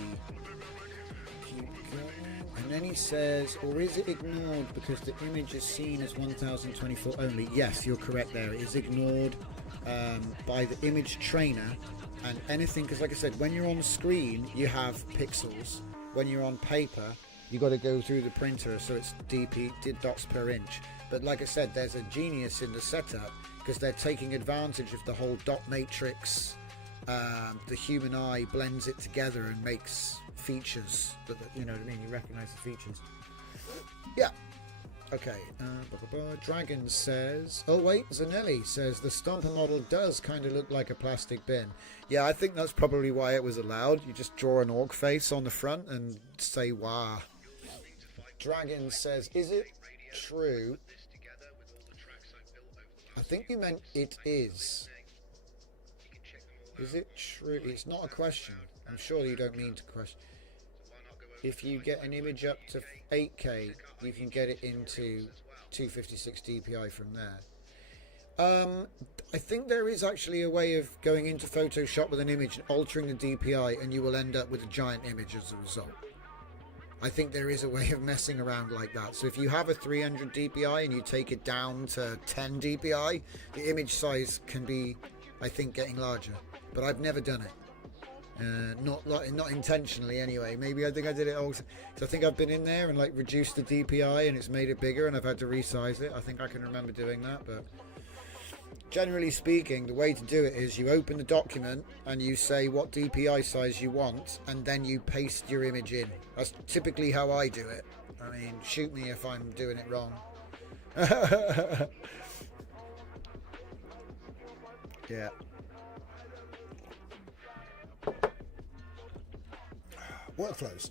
And then he says, or is it ignored because the image is seen as 1024 only? Yes, you're correct there. It is ignored by the image trainer and anything, because like I said, when you're on screen, you have pixels. When you're on paper, you got to go through the printer, so it's dots per inch. But like I said, there's a genius in the setup because they're taking advantage of the whole dot matrix. The human eye blends it together and makes features that, you know what I mean, you recognize the features. Yeah. Okay. Dragon says, oh wait, Zanelli says the Stomper model does kind of look like a plastic bin. Yeah, I think that's probably why it was allowed. You just draw an orc face on the front and say wah. Dragon says, is it true? I think you meant it is. Is it true? It's not a question. I'm sure you don't mean to question. If you get an image up to 8K, you can get it into 256 DPI from there. I think there is actually a way of going into Photoshop with an image and altering the DPI, and you will end up with a giant image as a result. I think there is a way of messing around like that. So if you have a 300 DPI and you take it down to 10 DPI, the image size can be, I think, getting larger. But I've never done it. Not intentionally anyway. Maybe I think I did it also. So I think I've been in there and like reduced the DPI and it's made it bigger and I've had to resize it. I think I can remember doing that, but generally speaking, the way to do it is you open the document and you say what DPI size you want and then you paste your image in. That's typically how I do it. I mean, shoot me if I'm doing it wrong. Yeah. Workflows.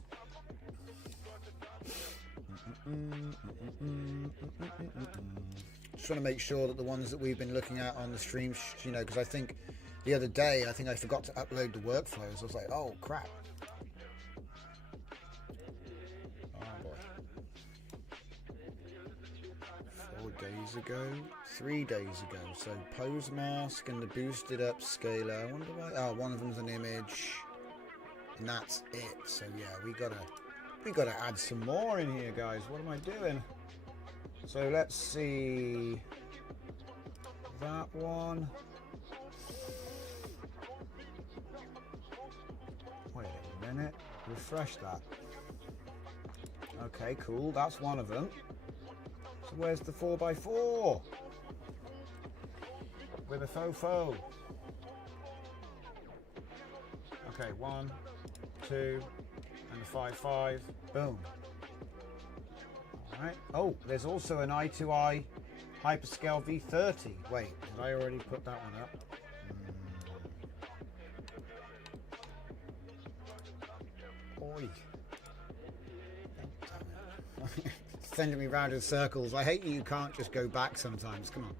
Just want to make sure that the ones that we've been looking at on the stream, you know, because I think the other day I forgot to upload the workflows. I was like, oh crap. Oh boy. 4 days ago, 3 days ago. So pose mask and the boosted up scaler. I wonder why. Oh, one of them's an image. And that's it. So yeah, we gotta add some more in here, guys. What am I doing? So let's see that one. Wait a minute. Refresh that. Okay, cool. That's one of them. So where's the 4x4? With a fofo. Okay, 1, 2, and the 5.5. Boom. Alright. Oh, there's also an i2i Hyperscale V30. Wait, did I already put that one up? Oi. Sending me round in circles. I hate you can't just go back sometimes. Come on.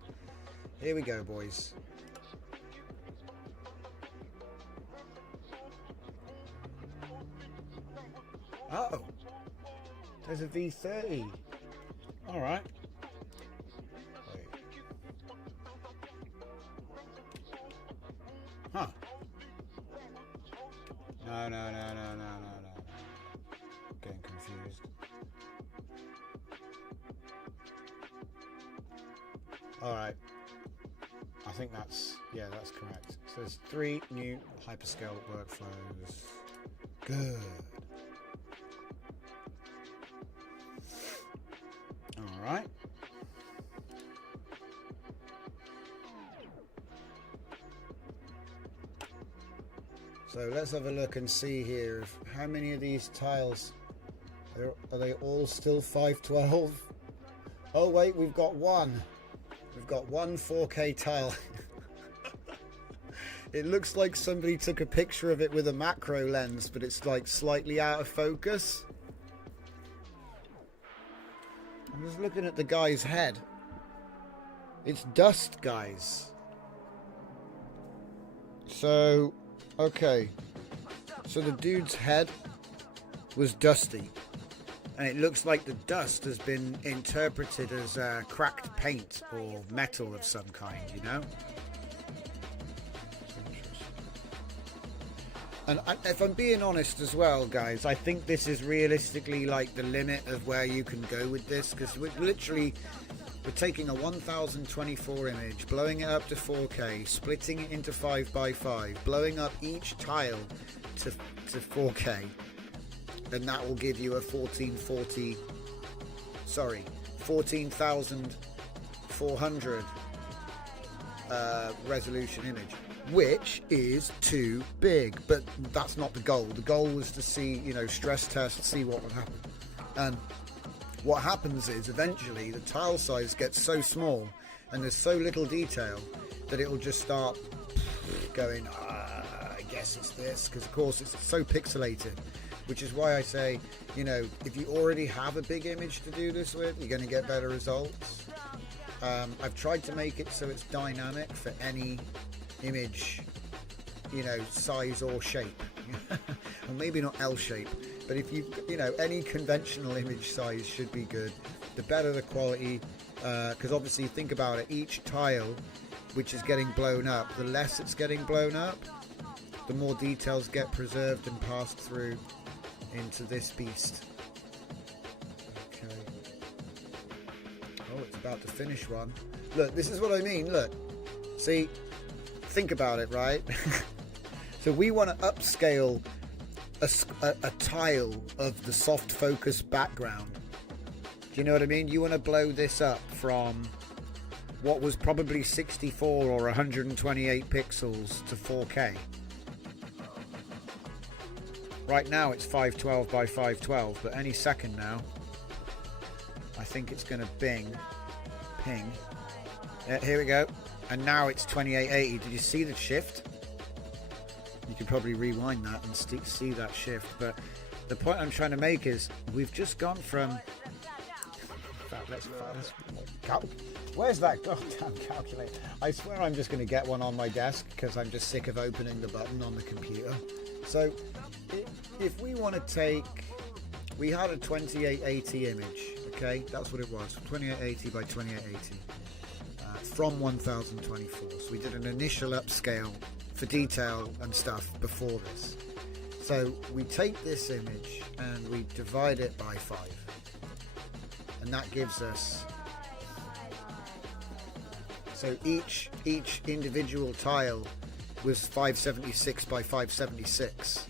Here we go, boys. Uh-oh. There's a V30. Alright. Wait. Huh. No. Getting confused. Alright. I think that's correct. So there's 3 new hyperscale workflows. Good. Alright. So let's have a look and see here how many of these tiles are they all still 512? Oh wait, we've got one. We've got one 4K tile. It looks like somebody took a picture of it with a macro lens, but it's like slightly out of focus. I'm just looking at the guy's head. It's dust, guys. So, okay. So the dude's head was dusty. And it looks like the dust has been interpreted as cracked paint or metal of some kind, you know? And if I'm being honest as well, guys, I think this is realistically like the limit of where you can go with this, because we're taking a 1024 image, blowing it up to 4K, splitting it into 5x5, blowing up each tile to 4K, and that will give you a 14,400 resolution image, which is too big. But that's not the goal. The goal was to see, you know, stress test, see what would happen. And what happens is eventually the tile size gets so small and there's so little detail that it'll just start going, I guess it's this, because of course it's so pixelated, which is why I say, you know, if you already have a big image to do this with, you're going to get better results. I've tried to make it so it's dynamic for any image, you know, size or shape. Well, maybe not L shape, but if you know, any conventional image size should be good. The better the quality, because obviously think about it, each tile which is getting blown up, the less it's getting blown up, the more details get preserved and passed through into this beast. Okay. Oh, it's about to finish one. Look, this is what I mean. Look, see, think about it, right? So we want to upscale a tile of the soft focus background. Do you know what I mean? You want to blow this up from what was probably 64 or 128 pixels to 4K. Right now it's 512 by 512, but any second now I think it's going to ping. Yeah, here we go. And now it's 2880. Did you see the shift? You can probably rewind that and see that shift. But the point I'm trying to make is we've just gone from... Where's that goddamn calculator? I swear I'm just going to get one on my desk because I'm just sick of opening the button on the computer. So if we want to take... We had a 2880 image, okay? That's what it was, 2880 by 2880 from 1024. So we did an initial upscale for detail and stuff before this. So we take this image and we divide it by 5. And that gives us... So each individual tile was 576 by 576.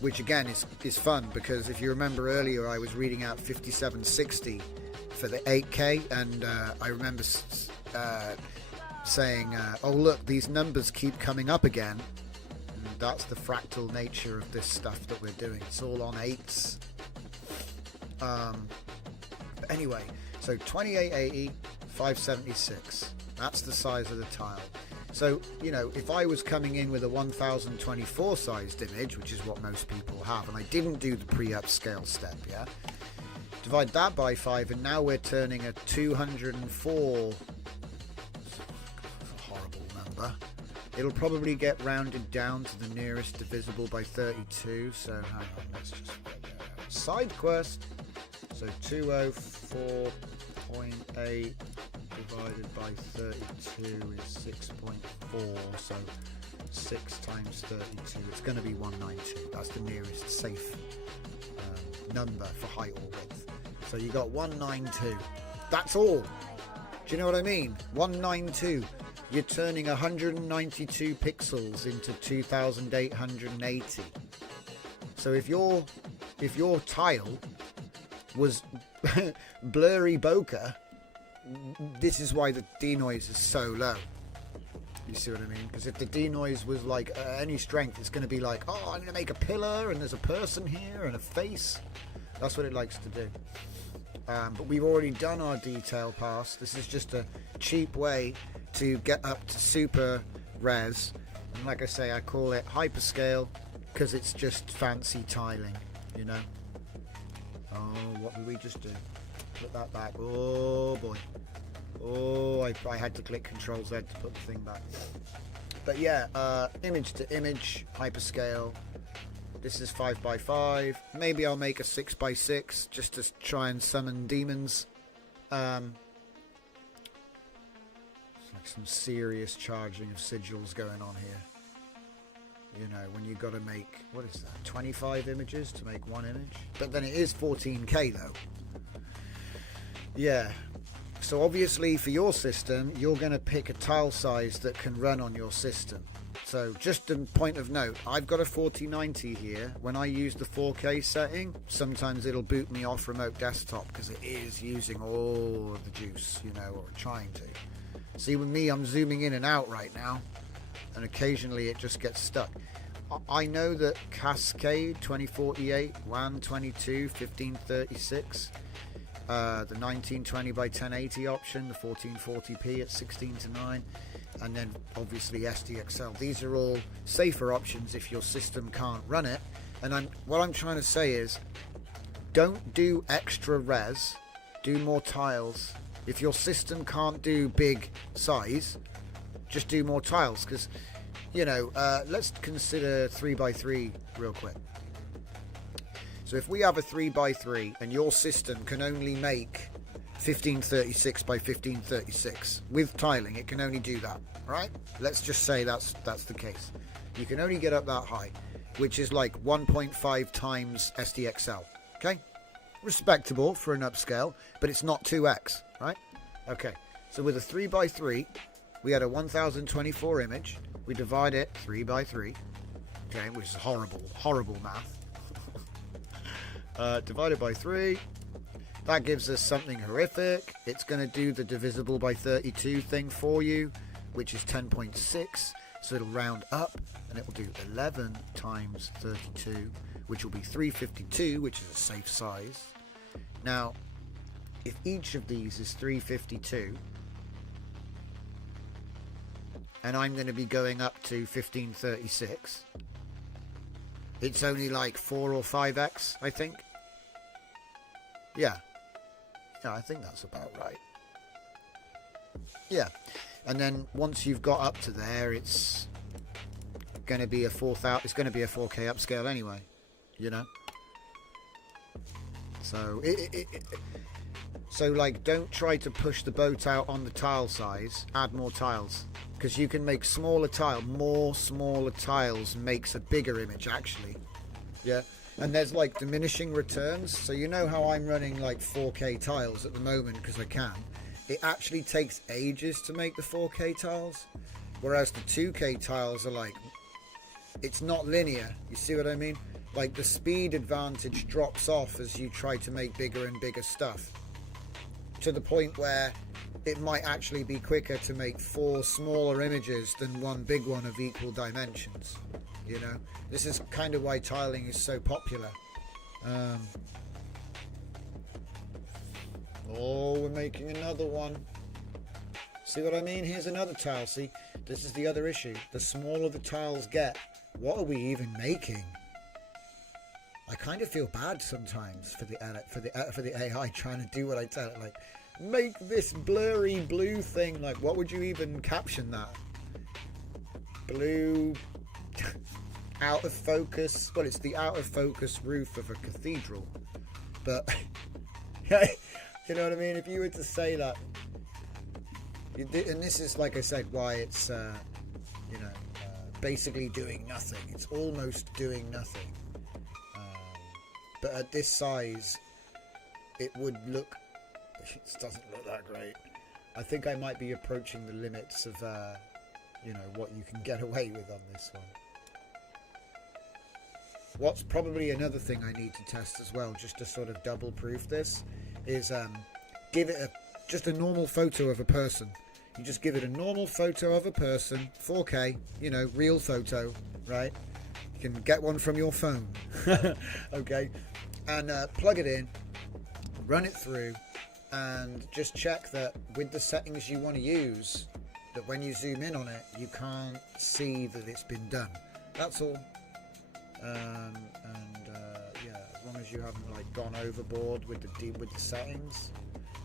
Which again is fun, because if you remember earlier I was reading out 5760 for the 8K, and I remember saying, oh look, these numbers keep coming up again. And that's the fractal nature of this stuff that we're doing. It's all on 8s. But anyway, so 2880, 576. That's the size of the tile. So, you know, if I was coming in with a 1024 sized image, which is what most people have, and I didn't do the pre-upscale step, yeah? Divide that by 5, and now we're turning a 204, horrible number. It'll probably get rounded down to the nearest divisible by 32, so hang on, let's just side quest. So 204.8 divided by 32 is 6.4, so 6 times 32, it's going to be 192. That's the nearest safe number for height or width. So you got 192. That's all. Do you know what I mean? 192. You're turning 192 pixels into 2880. So if your tile was blurry bokeh, this is why the denoise is so low. You see what I mean? Because if the denoise was like any strength, it's going to be like, oh, I'm going to make a pillar and there's a person here and a face. That's what it likes to do. But we've already done our detail pass. This is just a cheap way to get up to super res. And like I say, I call it hyperscale because it's just fancy tiling, you know. Oh, what did we just do? Put that back. Oh boy. Oh, I had to click Control Z to put the thing back. But yeah, image to image, hyperscale. This is 5x5. Maybe I'll make a 6x6 just to try and summon demons. It's like some serious charging of sigils going on here. You know, when you've got to make, what is that, 25 images to make one image? But then it is 14K though. Yeah. So obviously for your system, you're going to pick a tile size that can run on your system. So just a point of note, I've got a 4090 here. When I use the 4K setting, sometimes it'll boot me off remote desktop because it is using all of the juice, you know, or trying to. See, with me, I'm zooming in and out right now, and occasionally it just gets stuck. I know that Cascade 2048, WAN 22, 1536, the 1920 by 1080 option, the 1440p at 16:9, and then obviously SDXL. These are all safer options if your system can't run it. And what I'm trying to say is, don't do extra res, do more tiles. If your system can't do big size, just do more tiles, because, you know, let's consider 3x3 real quick. So if we have a 3x3 and your system can only make 1536 by 1536 with tiling, it can only do that, right? Let's just say that's the case. You can only get up that high, which is like 1.5 times SDXL. Okay, respectable for an upscale, but it's not 2x, right? Okay, so with a 3x3, we had a 1024 image. We divide it 3x3, okay, which is horrible math. Divided by 3, that gives us something horrific. It's going to do the divisible by 32 thing for you, which is 10.6. So it'll round up and it will do 11 times 32, which will be 352, which is a safe size. Now, if each of these is 352, and I'm going to be going up to 1536, it's only like 4 or 5x, I think. Yeah, I think that's about right. Yeah, and then once you've got up to there, it's going to be a 4,000. It's going to be a 4K upscale anyway, you know. So so like, don't try to push the boat out on the tile size. Add more tiles, because you can make smaller tile. More smaller tiles makes a bigger image actually. Yeah. And there's like diminishing returns. So you know how I'm running like 4K tiles at the moment because I can. It actually takes ages to make the 4K tiles, whereas the 2K tiles are like, it's not linear. You see what I mean? Like the speed advantage drops off as you try to make bigger and bigger stuff, to the point where it might actually be quicker to make 4 smaller images than one big one of equal dimensions. You know, this is kind of why tiling is so popular. Oh, we're making another one. See what I mean? Here's another tile. See, this is the other issue. The smaller the tiles get, what are we even making? I kind of feel bad sometimes for the AI trying to do what I tell it. Like, make this blurry blue thing. Like, what would you even caption that? Blue. Out of focus. Well, it's the out of focus roof of a cathedral, but you know what I mean. If you were to say that, and this is, like I said, why it's basically doing nothing. It's almost doing nothing, but at this size it would look, it doesn't look that great. I think I might be approaching the limits of what you can get away with on this one. What's probably another thing I need to test as well, just to sort of double proof this, is give it just a normal photo of a person. You just give it a normal photo of a person, 4K, real photo, right? You can get one from your phone, okay? And plug it in, run it through, and just check that with the settings you want to use, that when you zoom in on it, you can't see that it's been done. That's all. long as you haven't like gone overboard with the settings,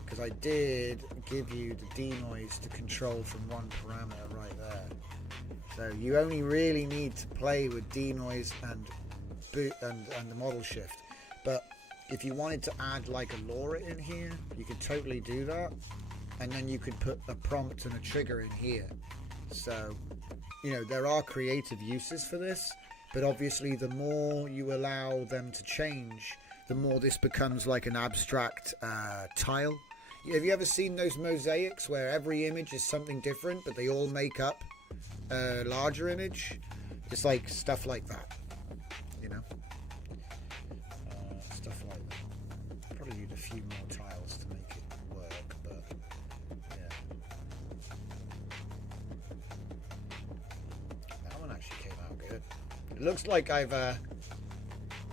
because I did give you the denoise to control from one parameter right there. So you only really need to play with denoise and the model shift. But if you wanted to add like a LoRa in here, you could totally do that, and then you could put a prompt and a trigger in here. So, you know, there are creative uses for this, but obviously the more you allow them to change, the more this becomes like an abstract tile. Have you ever seen those mosaics where every image is something different, but they all make up a larger image? It's like stuff like that, you know? Stuff like that. Probably need a few more tiles to make it work, but yeah. That one actually came out good. It looks like I've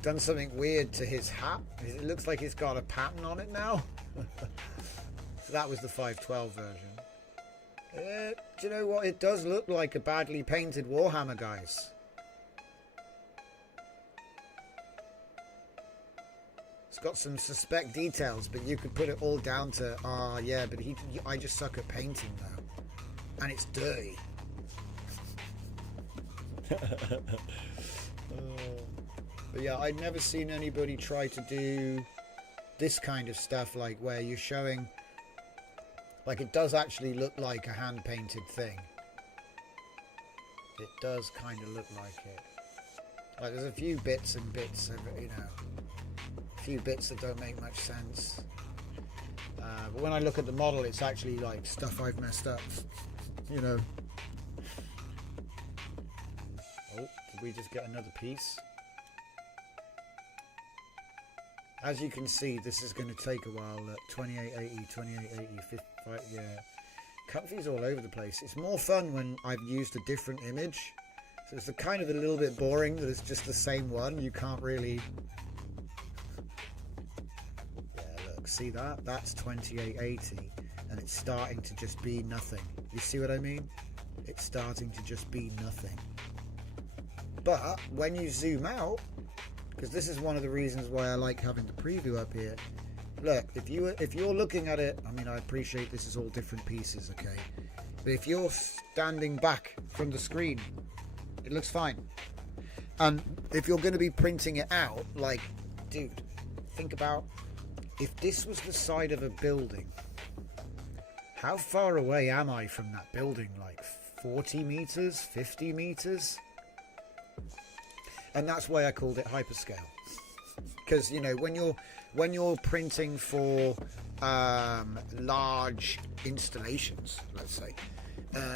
done something weird to his hat. It looks like it's got a pattern on it now. So that was the 512 version. Do you know what? It does look like a badly painted Warhammer, guys. It's got some suspect details, but you could put it all down to, yeah, but I just suck at painting though. And it's dirty. But yeah, I'd never seen anybody try to do this kind of stuff, like where you're showing, like it does actually look like a hand painted thing. It does kind of look like it. Like there's a few bits and bits of it, you know, a few bits that don't make much sense. But when I look at the model, it's actually like stuff I've messed up, you know. Oh, did we just get another piece? As you can see, this is going to take a while. 2880, 2880, 55, yeah. Comfy's all over the place. It's more fun when I've used a different image. So it's kind of a little bit boring that it's just the same one. You can't really... Yeah, look, see that? That's 2880. And it's starting to just be nothing. You see what I mean? It's starting to just be nothing. But when you zoom out, because this is one of the reasons why I like having the preview up here. Look, if you're looking at it, I mean, I appreciate this is all different pieces, okay? But if you're standing back from the screen, it looks fine. And if you're going to be printing it out, like, dude, think about if this was the side of a building, how far away am I from that building? Like 40 meters, 50 meters? And that's why I called it hyperscale, because you know when you're printing for large installations, let's say,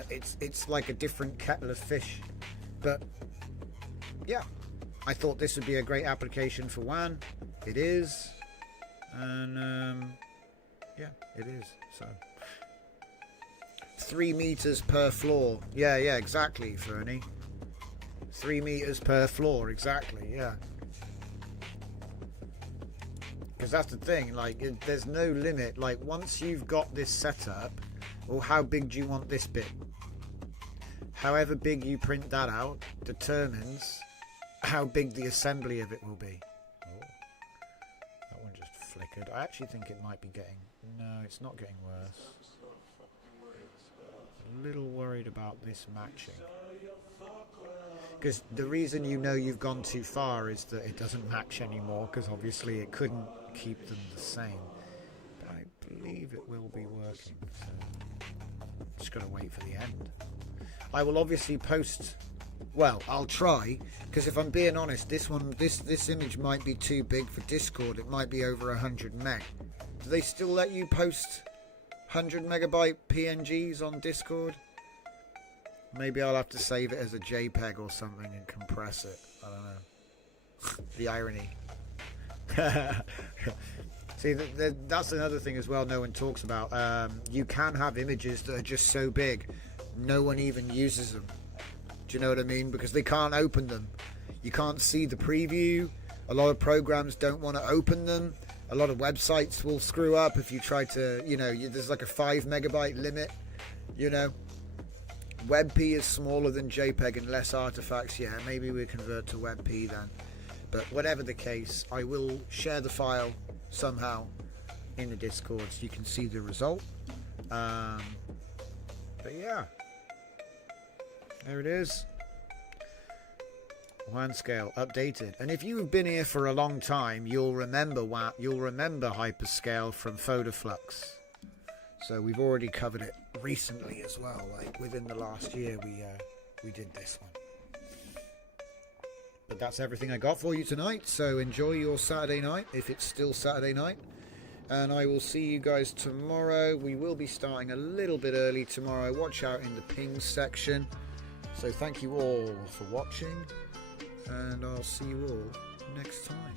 it's like a different kettle of fish. But yeah, I thought this would be a great application for WAN. It is, and yeah, it is. So 3 meters per floor. Yeah, exactly, Fernie. 3 meters per floor, exactly, yeah. Because that's the thing, like, there's no limit. Like, once you've got this set up, well, how big do you want this bit? However big you print that out determines how big the assembly of it will be. Oh, that one just flickered. I actually think it might be getting... No, it's not getting worse. A little worried about this matching. Because the reason you know you've gone too far is that it doesn't match anymore, because obviously it couldn't keep them the same. But I believe it will be working, so just got to wait for the end. I will obviously post, well, I'll try, because if I'm being honest, this image might be too big for Discord. It might be over 100 meg. Do they still let you post 100 megabyte PNGs on Discord? Maybe I'll have to save it as a JPEG or something and compress it. I don't know. The irony. See, that's another thing as well no one talks about. You can have images that are just so big, no one even uses them. Do you know what I mean? Because they can't open them. You can't see the preview. A lot of programs don't want to open them. A lot of websites will screw up if you try to, you know, there's like a 5 megabyte limit, you know. WebP is smaller than JPEG and less artifacts. Yeah, maybe we convert to WebP then. But whatever the case, I will share the file somehow in the Discord so you can see the result. But yeah, there it is. WAN scale updated. And if you've been here for a long time, you'll remember Hyperscale from PhotoFlux. So we've already covered it recently as well. Like within the last year, we did this one. But that's everything I got for you tonight. So enjoy your Saturday night, if it's still Saturday night. And I will see you guys tomorrow. We will be starting a little bit early tomorrow. Watch out in the ping section. So thank you all for watching. And I'll see you all next time.